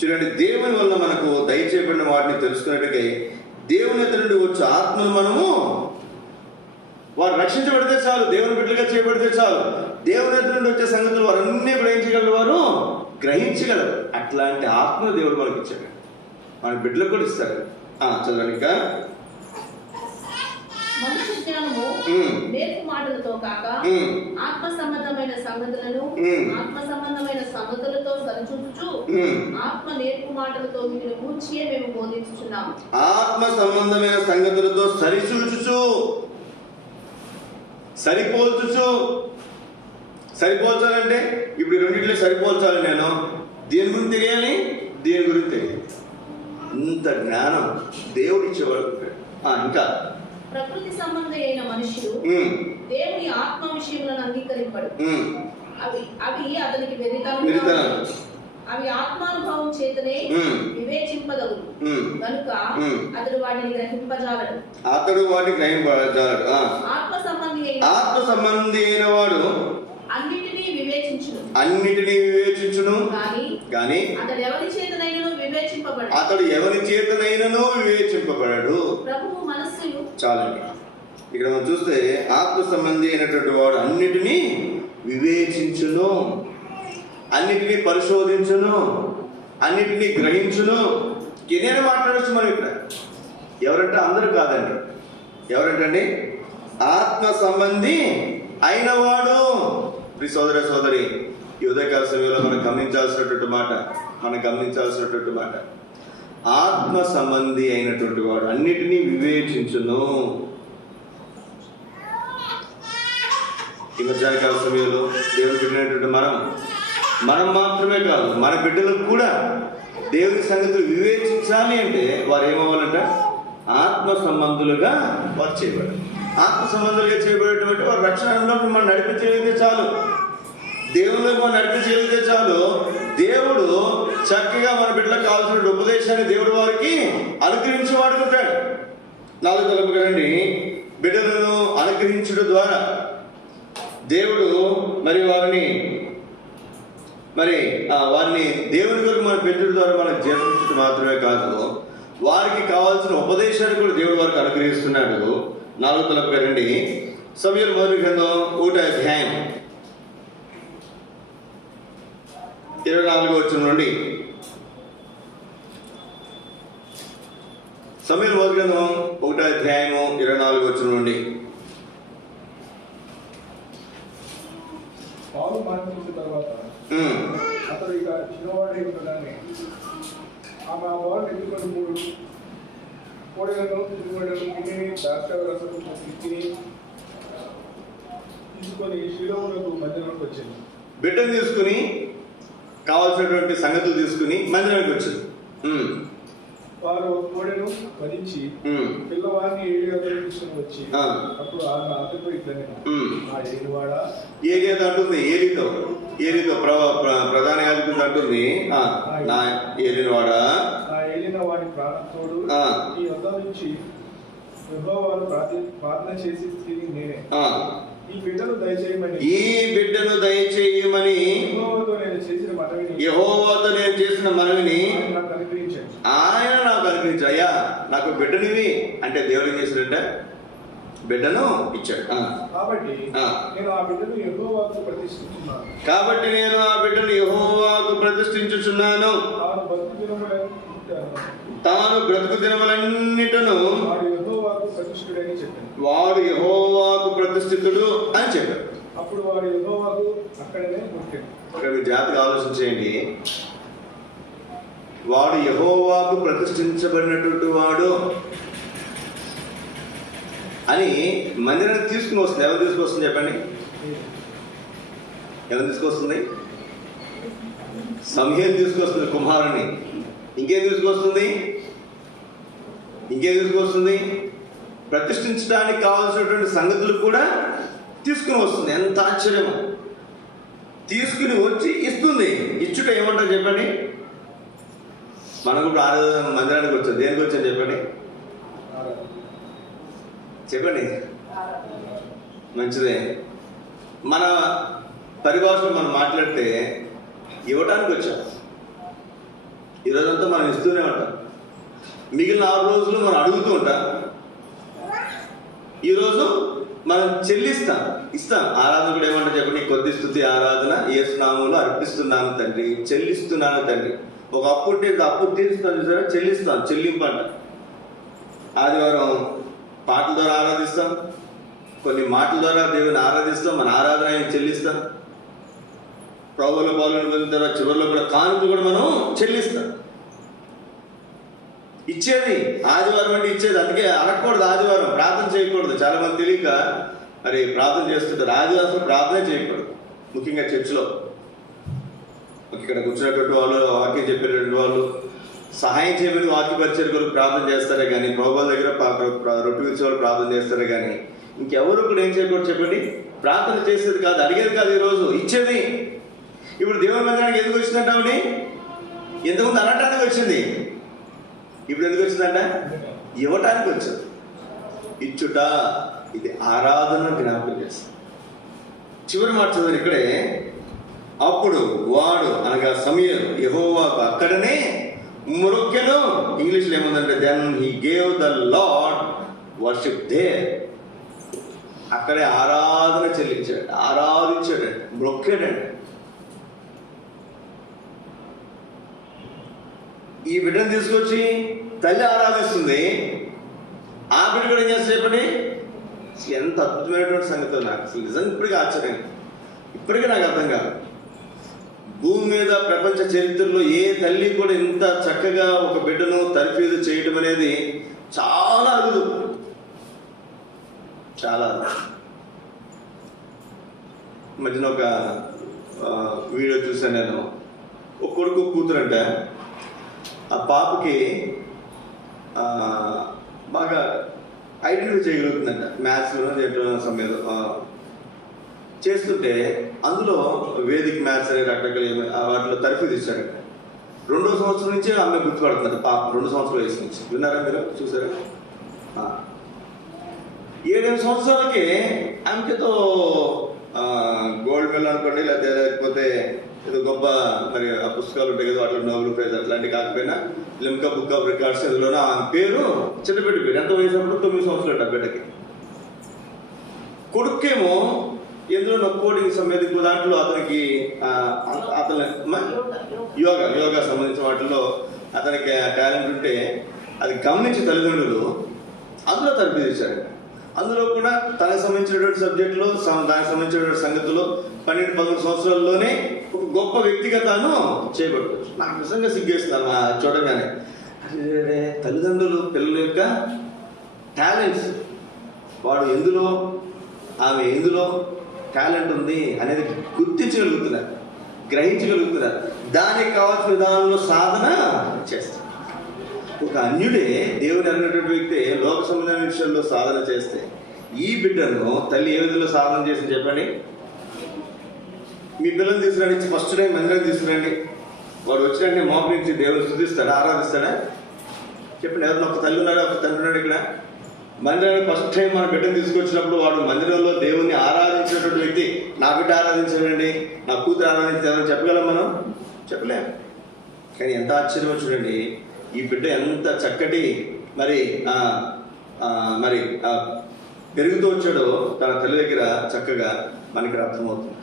చూడండి, దేవుని వల్ల మనకు దయచేయబడిన వాటిని తెలుసుకున్నట్టుగా దేవుని ఎదురు నుండి వచ్చే ఆత్మను మనము వారు రక్షించబడితే చాలు, దేవుని బిడ్డలుగా చేయబడితే చాలు, దేవుని ఎదురు నుండి వచ్చే సంగతులు వారన్నీ కూడా ఏం చేయగలరు, వారు గ్రహించగలరు. అట్లాంటి ఆత్మను దేవుడు మనకి ఇచ్చాడు, మన బిడ్డలకు కూడా ఇస్తాడు. చదవండి ఇంకా. మనుష్య జ్ఞానము నేర్పు మాటలతో కాక ఆత్మ సంబంధమైన సంగతులను ఆత్మ సంబంధమైన సంగతులతో సరిచూచుచు ఆత్మ నేర్పు మాటలతో వీటిని కూర్చియే మేము బోధించుచున్నాము. ఆత్మ సంబంధమైన సంగతులతో సరిచూచుచు, సరిపోల్చుచు. సరిపోల్చాలంటే ఇప్పుడు రెండింటిలో సరిపోల్చాలి. నేను దేని గురించి తెలియాలి, దేని గురించి తెలియాలి. ఇంత జ్ఞానం దేవుడు ఇచ్చేవాడు. ఇంకా ప్రకృతి సంబంధి అయిన మనుషులు దేవుని ఆత్మ విషయములను అంగీకరింపడు. అవి అతనికి వెరితనం, అవి ఆత్మానుభవం చేతనే వివేచింపదగును కనుక అతడు వాటిని గ్రహింపజాలడు. ఆత్మ సంబంధి అయిన వాడు అన్నిటినీ వివేచించును గాని అతడు ఎవరి చేతనైనను వివేచింపబడడు. ప్రభువు మనస్సులు. చాలండి. ఇక్కడ మనం చూస్తే ఆత్మ సంబంధి అయినటువంటి వాడు అన్నిటినీ వివేచించును, అన్నిటినీ పరిశోధించును, అన్నిటినీ గ్రహించును. ఏదైనా మాట్లాడచ్చు మనం ఇక్కడ. ఎవరంటే అందరూ కాదండి. ఎవరంటండి? ఆత్మ సంబంధి అయినవాడు. సోదర సోదరి, ఈ ఉదయకాల సమయంలో మనం గమనించాల్సినటువంటి మాట, ఆత్మ సంబంధి అయినటువంటి వాడు అన్నిటినీ వివేచించును. ఈ మధ్యాహ్నకాల సమయంలో దేవుడు పెట్టినటువంటి మనం మాత్రమే కాదు, మన బిడ్డలకు కూడా దేవుని సంగతులు వివేచించాలి అంటే వారు ఏమవ్వాలంట? ఆత్మ సంబంధులుగా వారు చేయబడాలి. ఆత్మ సంబంధులుగా చేయబడేటువంటి వారు రక్షణలో మనం నడిపించగలిగితే చాలు, దేవుళ్ళకి మనం నడిపించగలిగితే చాలు. దేవుడు చక్కగా మన బిడ్డలకు కావాల్సిన ఉపదేశాన్ని దేవుడు వారికి అనుగ్రహించి వాడుకుంటాడు. 4 తలపు కదండి, బిడ్డలను అనుగ్రహించడం ద్వారా దేవుడు వారిని దేవుని కొరకు మనం పెంచడం ద్వారా మనకు జీవించడం మాత్రమే కాదు, వారికి కావాల్సిన ఉపదేశాన్ని కూడా దేవుడు వారికి అనుగ్రహిస్తున్నాడు. 4 తలపు కదండి, సమూయేలు మొదటి గ్రంథం 1వ అధ్యాయం 24వ వచనం నుండి. సమూయేలు మొదటి గ్రంథం 1వ అధ్యాయం 24వ వచనం నుండి. పాలు మార్చిన తర్వాత అతడు ఇక చిన్నవాడై ఉండగానే ఆమె ఆ బాలు ఎదుర్కొని 3 కోడలను, తిరుగుబడులను, గిన్నెని, ద్రాక్షారసము తిని తీసుకొని శిలోమునకు మందిరంలోకి వచ్చింది. బిడ్డను తీసుకుని కావాల్సినటువంటి సంగతులు తీసుకుని మందిరానికి వచ్చింది. వారు కోడెను వధించి పిల్లవాడిని ఏలియా దగ్గరికి తీసుకుని వచ్చి అప్పుడు ఆమె అతడితో ఇట్లనే, ఆ ఏలివాడా, ఏలియాతో అంటుంది, ఏలితో ప్రధాన యాజకుడితో అంటుంది, నా ఏలినవాడా, నా ఏలిన వాడి ప్రాణతోడు ఈ వద్ద నుంచి యెహోవాను ప్రార్థన చేసి తిరిగి నేనే ఈ బిడ్డను దయచేయమని యెహోవాతో నేను చేసిన మనవిని ఆయన నాకు అనుగ్రహించాడు. అయ్యా నాకు బిడ్డనివి అంటే దేవుడు ఏం చేశాడంట? బిడ్డను ఇచ్చాడు. కాబట్టి నేను ఆ బిడ్డను యెహోవాకు ప్రతిష్ఠించుచున్నాను. తాను బ్రతుకు దినములన్నిటను వాడు యెహోవాకు ప్రతిష్ఠితుడు అని చెప్పాడు. అప్పుడు వాడు యెహోవాకు అక్కడనే పుట్టాడు. అక్కడ మీరు జాగ్రత్తగా ఆలోచించేయండి. వాడు యెహోవాకు ప్రతిష్ఠించబడినటువంటి వాడు అని మందిరానికి తీసుకుని వస్తుంది. ఎవరు తీసుకొస్తుంది చెప్పండి? ఎవరు తీసుకొస్తుంది? సమూయేలు తీసుకొస్తుంది కుమారుని. ఇంకేం తీసుకొస్తుంది? ప్రతిష్ఠించడానికి కావాల్సినటువంటి సంగతులు కూడా తీసుకుని వస్తుంది. ఎంత ఆశ్చర్యమో! తీసుకుని వచ్చి ఇస్తుంది. ఇచ్చుట ఏమంటారు చెప్పండి? మనకు ఇప్పుడు ఆరాధన మందిరానికి వచ్చాం. దేనికి వచ్చాం చెప్పండి, చెప్పండి. మంచిదే. మన పరిభాషలో మనం మాట్లాడితే ఇవ్వటానికి వచ్చాం. ఈరోజంతా మనం ఇస్తూనే ఉంటాం. మిగిలిన 6 రోజులు మనం అడుగుతూ ఉంటాం. ఈరోజు మనం ఇస్తాం. ఆరాధన కూడా ఏమంటే చెప్పండి, కొద్ది స్తుతి ఆరాధన యేసు నామములో అర్పిస్తున్నాను తండ్రి, చెల్లిస్తున్నాను తండ్రి. ఒక అప్పు తీరుస్తాను సరే, చెల్లింపు అంట. ఆదివారం పాటల ద్వారా ఆరాధిస్తాం, కొన్ని మాటల ద్వారా దేవుని ఆరాధిస్తాం, మన ఆరాధన ఆయన చెల్లిస్తాం. ప్రభువులో పాల్గొని తర్వాత చివరిలో కూడా కానుకలు కూడా మనం చెల్లిస్తాం. ఇచ్చేది ఆదివారం అంటే ఇచ్చేది. అందుకే అనకూడదు ఆదివారం, ప్రార్థన చేయకూడదు. చాలా మంది తెలియక మరి ప్రార్థన చేస్తుంటారు. ఆదివారం ప్రార్థన చేయకూడదు, ముఖ్యంగా చర్చిలో. ఇక్కడ కూర్చున్నటువంటి వాళ్ళు, వాక్యం చెప్పేటువంటి వాళ్ళు సహాయం చేయమని వాక్య పరిచయం కొరకు ప్రార్థన చేస్తారే కానీ, ప్రభువుల దగ్గర రొట్టె విరిచే వాళ్ళు ప్రార్థన చేస్తారే కానీ, ఇంకెవరు కూడా ఏం చేయకూడదు చెప్పండి, ప్రార్థన చేసేది కాదు, అడిగేది కాదు. ఈరోజు ఇచ్చేది. ఇప్పుడు దేవుని మందిరానికి ఎందుకు వచ్చిందంటే, ఎంతమంది అనటానికి వచ్చింది, ఇప్పుడు ఎందుకు వచ్చిందంట, ఇవ్వటానికి వచ్చింది. ఇచ్చుట, ఇది ఆరాధన జ్ఞాపకం చేస్తుంది. చివరి మాట చదివారు ఇక్కడే, అప్పుడు వాడు అనగా సమూయేలు యెహోవాకు అక్కడనే మొరొక్కెను. ఇంగ్లీష్లో ఏముందంటే, then he gave the Lord worship there. అక్కడే ఆరాధన ఆరాధించాడు, మొక్కాడండి. ఈ బిడ్డను తీసుకొచ్చి తల్లి ఆరాధిస్తుంది, ఆ బిడ్డ కూడా ఏం చేస్తే చెప్పండి. ఎంత అద్భుతమైనటువంటి సంగతి నాకు అసలు నిజంగా ఇప్పటికీ ఆశ్చర్యం, ఇప్పటికీ నాకు అర్థం కాదు. భూమి మీద ప్రపంచ చరిత్రలో ఏ తల్లి కూడా ఇంత చక్కగా ఒక బిడ్డను తర్ఫీదు చేయటం అనేది చాలా అరుదు, చాలా అరుదు. మధ్యన ఒక వీడియో చూసాను నేను. ఒక కొడుకు కూతురంట, ఆ పాపకి బాగా ఐడెంటిఫై చేయగలుగుతుందంట మ్యాథ్స్లో సమయంలో చేస్తుంటే, అందులో వేదిక మ్యాథ్స్ అనే రకరకాల వాటిలో తర్ఫీదు ఇచ్చాడంట. 2వ సంవత్సరం నుంచే ఆమె గుర్తుపడుతుందంట పాప, 2 సంవత్సరాల వయసు నుంచి. విన్నారా మీరు, చూసారా? 7 సంవత్సరాలకి ఆమెకేదో గోల్డ్ మెడల్ అనుకోండి, లేకపోతే ఏదో గొప్ప మరి ఆ పుస్తకాలు ఉంటాయి కదా, అట్లా నోబెల్ ప్రైజ్ అట్లాంటివి కాకపోయినా లిమ్కా బుక్ ఆఫ్ రికార్డ్స్ ఇందులోనే ఆమె పేరు చిన్నబిడ్డ పేరు. ఎంత వయసు అప్పుడు? 9 సంవత్సరాలు ఆ బిడ్డకి. కొడుకేమో ఎందులో కోడింగ్ సంబంధించిన దాంట్లో అతనికి యోగా సంబంధించిన వాటిల్లో అతనికి టాలెంట్ ఉంటే అది గమనించి తల్లిదండ్రులు అందులో తర్ఫీదిచ్చారు. అందులో కూడా తనకు సంబంధించినటువంటి సబ్జెక్టులో దానికి సంబంధించినటువంటి సంగతులు 12-13 సంవత్సరాల్లోనే ఒక గొప్ప వ్యక్తిగా తాను చేయబడుకోవచ్చు. నాకు నిజంగా సిగ్గేస్తున్నాను చూడగానే. అదే తల్లిదండ్రులు పిల్లల యొక్క టాలెంట్స్, వాడు ఎందులో ఆమె ఎందులో టాలెంట్ ఉంది అనేది గుర్తించగలుగుతున్నారు, గ్రహించగలుగుతున్నారు. దానికి కావాల్సిన విధానంలో సాధన చేస్తారు. ఒక అన్యుడే దేవుని అన్నటువంటి వ్యక్తి లోక సంబంధమైన విషయాల్లో సాధన చేస్తే, ఈ బిడ్డను తల్లి ఏ విధంగా సాధన చేసి చెప్పండి. మీ పిల్లల్ని తీసుకురండి, ఫస్ట్ టైం మందిరాన్ని తీసుకురండి, వాడు వచ్చినట్టే మోప నుంచి దేవుని స్తుతిస్తాడా, ఆరాధిస్తాడా చెప్పండి. ఎవరైనా ఒక తల్లి ఉన్నాడా, ఒక తండ్రి ఉన్నాడు ఇక్కడ? మందిరానికి ఫస్ట్ టైం మన బిడ్డను తీసుకొచ్చినప్పుడు వాడు మందిరంలో దేవుని ఆరాధించినటువంటి వ్యక్తి, నా బిడ్డ ఆరాధించాడండి, నా కూతురు ఆరాధించాలని చెప్పగలం మనం? చెప్పలేం. కానీ ఎంత ఆశ్చర్యం చూడండి, ఈ బిడ్డ ఎంత చక్కటి మరి పెరుగుతూ వచ్చాడో తన తల్లి దగ్గర చక్కగా మనకి అర్థమవుతుంది.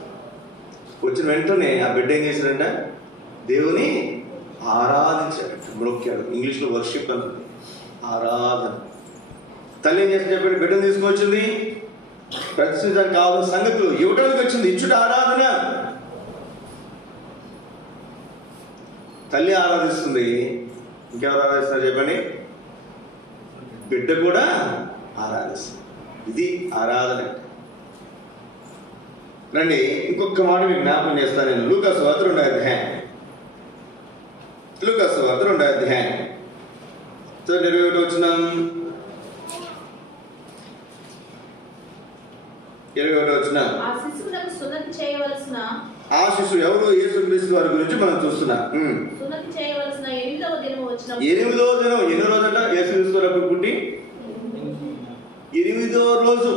వచ్చిన వెంటనే ఆ బిడ్డ ఏం చేశాడంట, దేవుని ఆరాధించాడు, మొక్కాడు. ఇంగ్లీష్లో వర్షిప్ అంటుంది, ఆరాధన. తల్లి ఏం చేసి చెప్పండి, బిడ్డను తీసుకొచ్చింది, ప్రతిష్ఠించడానికి కావాల్సిన సంగతులు ఇవ్వడానికి వచ్చింది. ఇచ్చుట ఆరాధన. తల్లి ఆరాధిస్తుంది, ఇంకెవరు ఆరాధిస్తున్నారు చెప్పండి? బిడ్డ కూడా ఆరాధిస్తుంది. ఇది ఆరాధన. రండి ఇంకొక మాట మీకు జ్ఞాపకం చేస్తాను నేను. లూకాసు వార్త 2వ అధ్యాయం, లూకాసు వార్త 2వ అధ్యాయం 21వ వచనం, 21వ వచనం. ఆ శిశువు ఎవరు? యేసుక్రీస్తు వారి గురించి మనం చూస్తున్నాం. సున్నతి చేయవలసిన 8వ దినము వచ్చినప్పుడు 8వ దినం ఎన్నో రోజంట యేసుక్రీస్తు పుట్టి 8వ రోజు.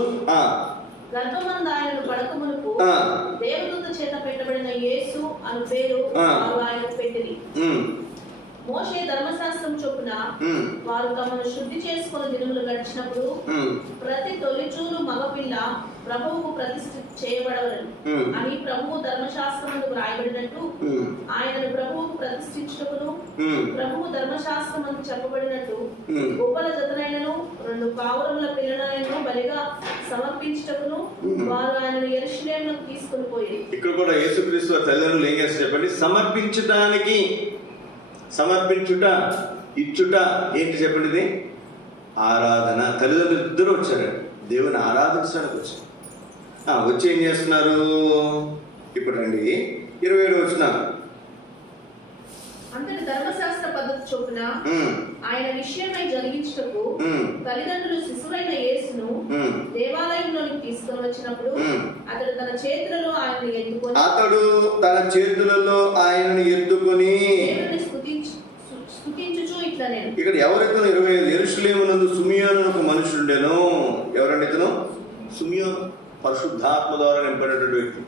గర్భమందు ఆయనను పడకమునుపు ఆ. దేవదూత చేత పెట్టబడిన యేసు అను పేరు వారు ఆయనకు పెట్టిరి. మోషే ధర్మశాస్త్రం చొప్పున వారు తమను శుద్ధి చేసుకున్న దినములు గడిచినప్పుడు ప్రతి తొలిచూలు మగపిల్ల ప్రభువుకు ప్రతిష్ఠ చేయబడవలను అని ప్రభువు ధర్మశాస్త్రమందు వ్రాయబడినట్టు ఆయనను ప్రభువుకు ప్రతిష్ఠించుటకును ప్రభువు ధర్మశాస్త్రమందు చెప్పబడినట్టు గొప్పల జతనైనను 2 పావురముల పిల్లనైనను బలిగా సమర్పించుటకును వారు ఆయనను యెరూషలేమునకు తీసుకుని పోయి. ఇక్కడ కూడా యేసుక్రీస్తు తల్లిదండ్రులు ఏం చేస్తారు చెప్పండి? సమర్పించటానికి, సమర్పించుట, ఇచ్చుట ఏంటి చెప్పండి? ఇది ఆరాధన. తల్లిదండ్రులు ఇద్దరు వచ్చారు, దేవుని ఆరాధించడానికి వచ్చారు. వచ్చి ఏం చేస్తున్నారు? ఇప్పుడు రండి 27 వచ్చిన అంతటి ధర్మశాస్త్ర పద్ధతి చొప్పున ఆయన విషయమై జరిగించుటకు తల్లిదండ్రులు శిశువైన యేసును దేవాలయంలోనికి తీసుకొని వచ్చినప్పుడు అతడు తన చేతులలో ఆయనను ఎత్తుకొని దేవుని స్తుతించుచు ఇట్లా నేను. ఇక్కడ ఎవరితను 25 యెరూషలేమునందు సుమియోను ఒక మనుషుండెను. ఎవరండి ఇతను? సుమియోను. పరిశుద్ధాత్మ ద్వారా నింపడినటువంటి వ్యక్తి.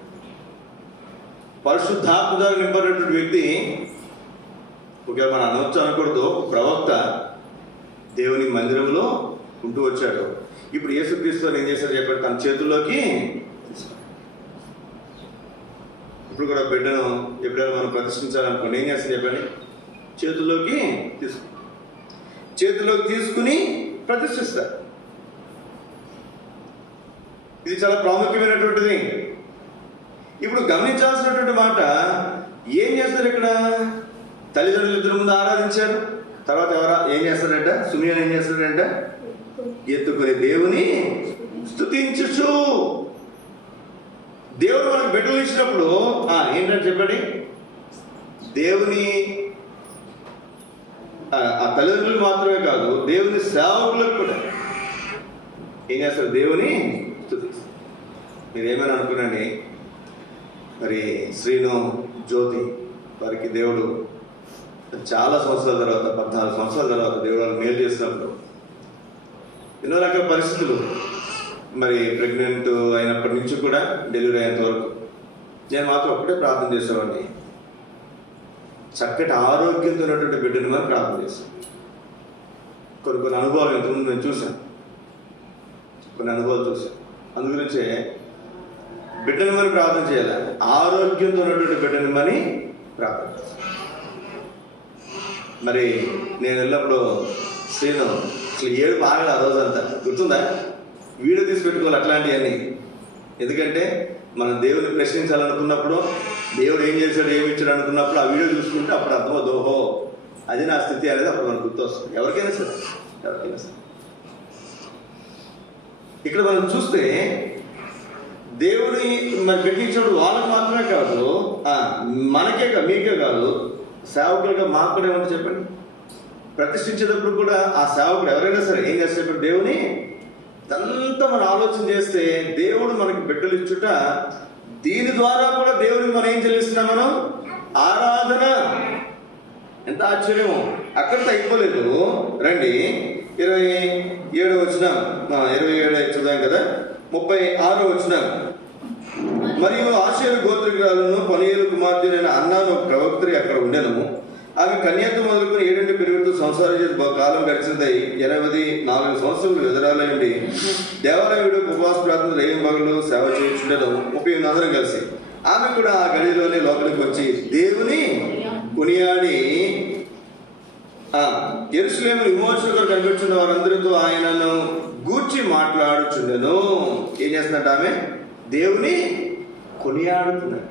పరిశుద్ధాత్మ ద్వారా నింపడినటువంటి వ్యక్తి. ఒకవేళ మనం అనవచ్చు అనకూడదు, ప్రవక్త దేవుని మందిరంలో ఉంటూ వచ్చాడు. ఇప్పుడు యేసుక్రీస్తు ఏం చేశాడు చెప్పాడు? తన చేతుల్లోకి ఇప్పుడు కూడా బిడ్డను ఎప్పుడైనా మనం ప్రదర్శించాలనుకోండి ఏం చేస్తాడు చెప్పండి? చేతుల్లోకి తీసుకుని ప్రతిష్ఠిస్తారు. ఇది చాలా ప్రాముఖ్యమైనటువంటిది. ఇప్పుడు గమనించాల్సినటువంటి మాట, ఏం చేస్తారు ఇక్కడ? తల్లిదండ్రులు ఇద్దరు ముందు ఆరాధించారు. తర్వాత ఏం చేస్తాడంట? సుమియోను ఏం చేస్తాడంట? ఎత్తుకుని దేవుని స్తుతించుచు. దేవుడు మనకు బిడ్డలు ఇచ్చినప్పుడు ఏంటంటే చెప్పండి, దేవుని ఆ తల్లిదండ్రులు మాత్రమే కాదు, దేవుని సేవకులకు కూడా ఏం చేస్తారు? దేవుని స్తుతిస్తారు. మీరేమైనా అనుకునండి, మరి శ్రీను, జ్యోతి వారికి దేవుడు చాలా సంవత్సరాల తర్వాత 14 సంవత్సరాల తర్వాత దేవుడు వాళ్ళు మేలు చేసినప్పుడు ఎన్నో రకాల పరిస్థితులు, మరి ప్రెగ్నెంట్ అయినప్పటి నుంచి కూడా డెలివరీ అయ్యేంత వరకు నేను మాత్రం ఒకటే ప్రార్థన చేసేవాడిని, చక్కటి ఆరోగ్యంతో ఉన్నటువంటి బిడ్డని మనం ప్రార్థన చేశాను. కొన్ని అనుభవాలు ఇంతకుముందు నేను చూశాను, కొన్ని అనుభవాలు చూశాను. అందుగురించే బిడ్డని మనం ప్రార్థన చేయాలి. ఆరోగ్యంతో ఉన్నటువంటి బిడ్డని మని ప్రార్థన చేస్తాను. మరి నేను వెళ్ళినప్పుడు శ్రీను అసలు 7 బాగా ఆ రోజంతా గుర్తుందా? వీడియో తీసి పెట్టుకోవాలి అట్లాంటివన్నీ. ఎందుకంటే మనం దేవుని ప్రశ్నించాలనుకున్నప్పుడు, దేవుడు ఏం చేశాడు, ఏమి ఇచ్చాడు అనుకున్నప్పుడు ఆ వీడియో చూసుకుంటే అప్పుడు అర్థమవుతుంది, ఓహో అది నా స్థితి అనేది అప్పుడు మనకు గుర్తు వస్తుంది. ఎవరికైనా సరే. ఇక్కడ మనం చూస్తే దేవుని మరి పెట్టించాడు వాళ్ళకి మాత్రమే కాదు, మీకే కాదు, సేవకులుగా మాకు కూడా ఏమంటే చెప్పండి, ప్రతిష్ఠించేటప్పుడు కూడా ఆ సేవకుడు ఎవరైనా సరే ఏం చేస్తే దేవుని ఇదంతా మనం ఆలోచన చేస్తే దేవుడు మనకి బిడ్డలు ఇచ్చుట, దీని ద్వారా కూడా దేవుడికి మనం ఏం చెల్లిస్తున్నాం? మనం ఆరాధన. ఎంత ఆశ్చర్యము! అక్కడితో అయిపోలేదు. రండి 27 వచనం, 27 చూద్దాం కదా. 36 వచనం. మరియు ఆషేరు గోత్రికురాలను పనియేలు కుమార్తెనైన అన్నాను ప్రవక్త అక్కడ ఉండెను. ఆమె కన్యాత్వం మొదలుకొని 7 పెరుగుతూ సంసారం చేసి కాలం గడిచిందై 84 సంవత్సరాలు ఎదురాలండి. దేవాలయుడు ఉపవాస ప్రార్థన రేయం పగలు సేవ చేయించుండను 38 అందరం కలిసి. ఆమె కూడా ఆ గడిలోనే లోపలికి వచ్చి దేవుని కొనియాడి యెరూషలేము విమోచకుడు కనిపించిన వారందరితో ఆయనను గూర్చి మాట్లాడుచుండెను. ఏం చేస్తున్నట్టు? ఆమె దేవుని కొనియాడుతున్నాడు.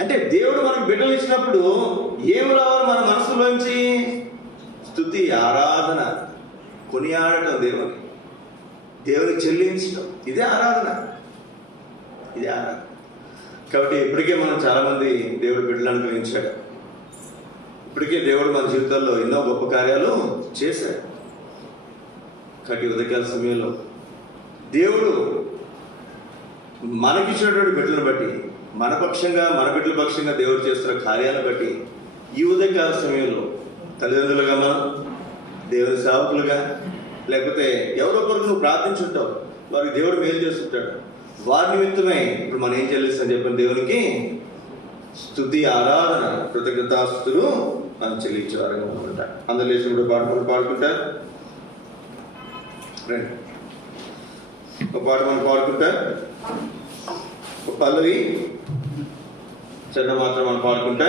అంటే దేవుడు మనకు బిడ్డలు ఇచ్చినప్పుడు ఏమి రావాలి మన మనసులోంచి? స్తుతి, ఆరాధన, కొనియాడటం, దేవునికి చెల్లించడం. ఇదే ఆరాధన. కాబట్టి ఇప్పటికే మనం చాలామంది దేవుడు బిడ్డలు అనుగ్రహించాడు. ఇప్పటికే దేవుడు మన జీవితాల్లో ఎన్నో గొప్ప కార్యాలు చేశాడు. కాబట్టి ఉదయకాల సమయంలో దేవుడు మనకిచ్చినటువంటి బిడ్డలను బట్టి, మన బిడ్డల పక్షంగా దేవుడు చేస్తున్న కార్యాలను బట్టి ఈ ఉదయకాల సమయంలో తల్లిదండ్రులుగా మనం, దేవుని సేవకులుగా, లేకపోతే ఎవరో ఒకరికి నువ్వు ప్రార్థించుంటావు, వారికి దేవుడు మేలు చేస్తుంటాడు. వారి నిమిత్తమే ఇప్పుడు మనం ఏం చెల్లిస్తాం చెప్పండి? దేవునికి స్తుతి, ఆరాధన, కృతజ్ఞతాస్తులు మనం చెల్లించేవారుగా ఉంటాం. అందరు లేచి కూడా పాడుకుంటా రండి. ఒక పాట మనం పాడుకుంటా, ఒక పల్లవి చిన్న మాత్రం మనం పాడుకుంటా.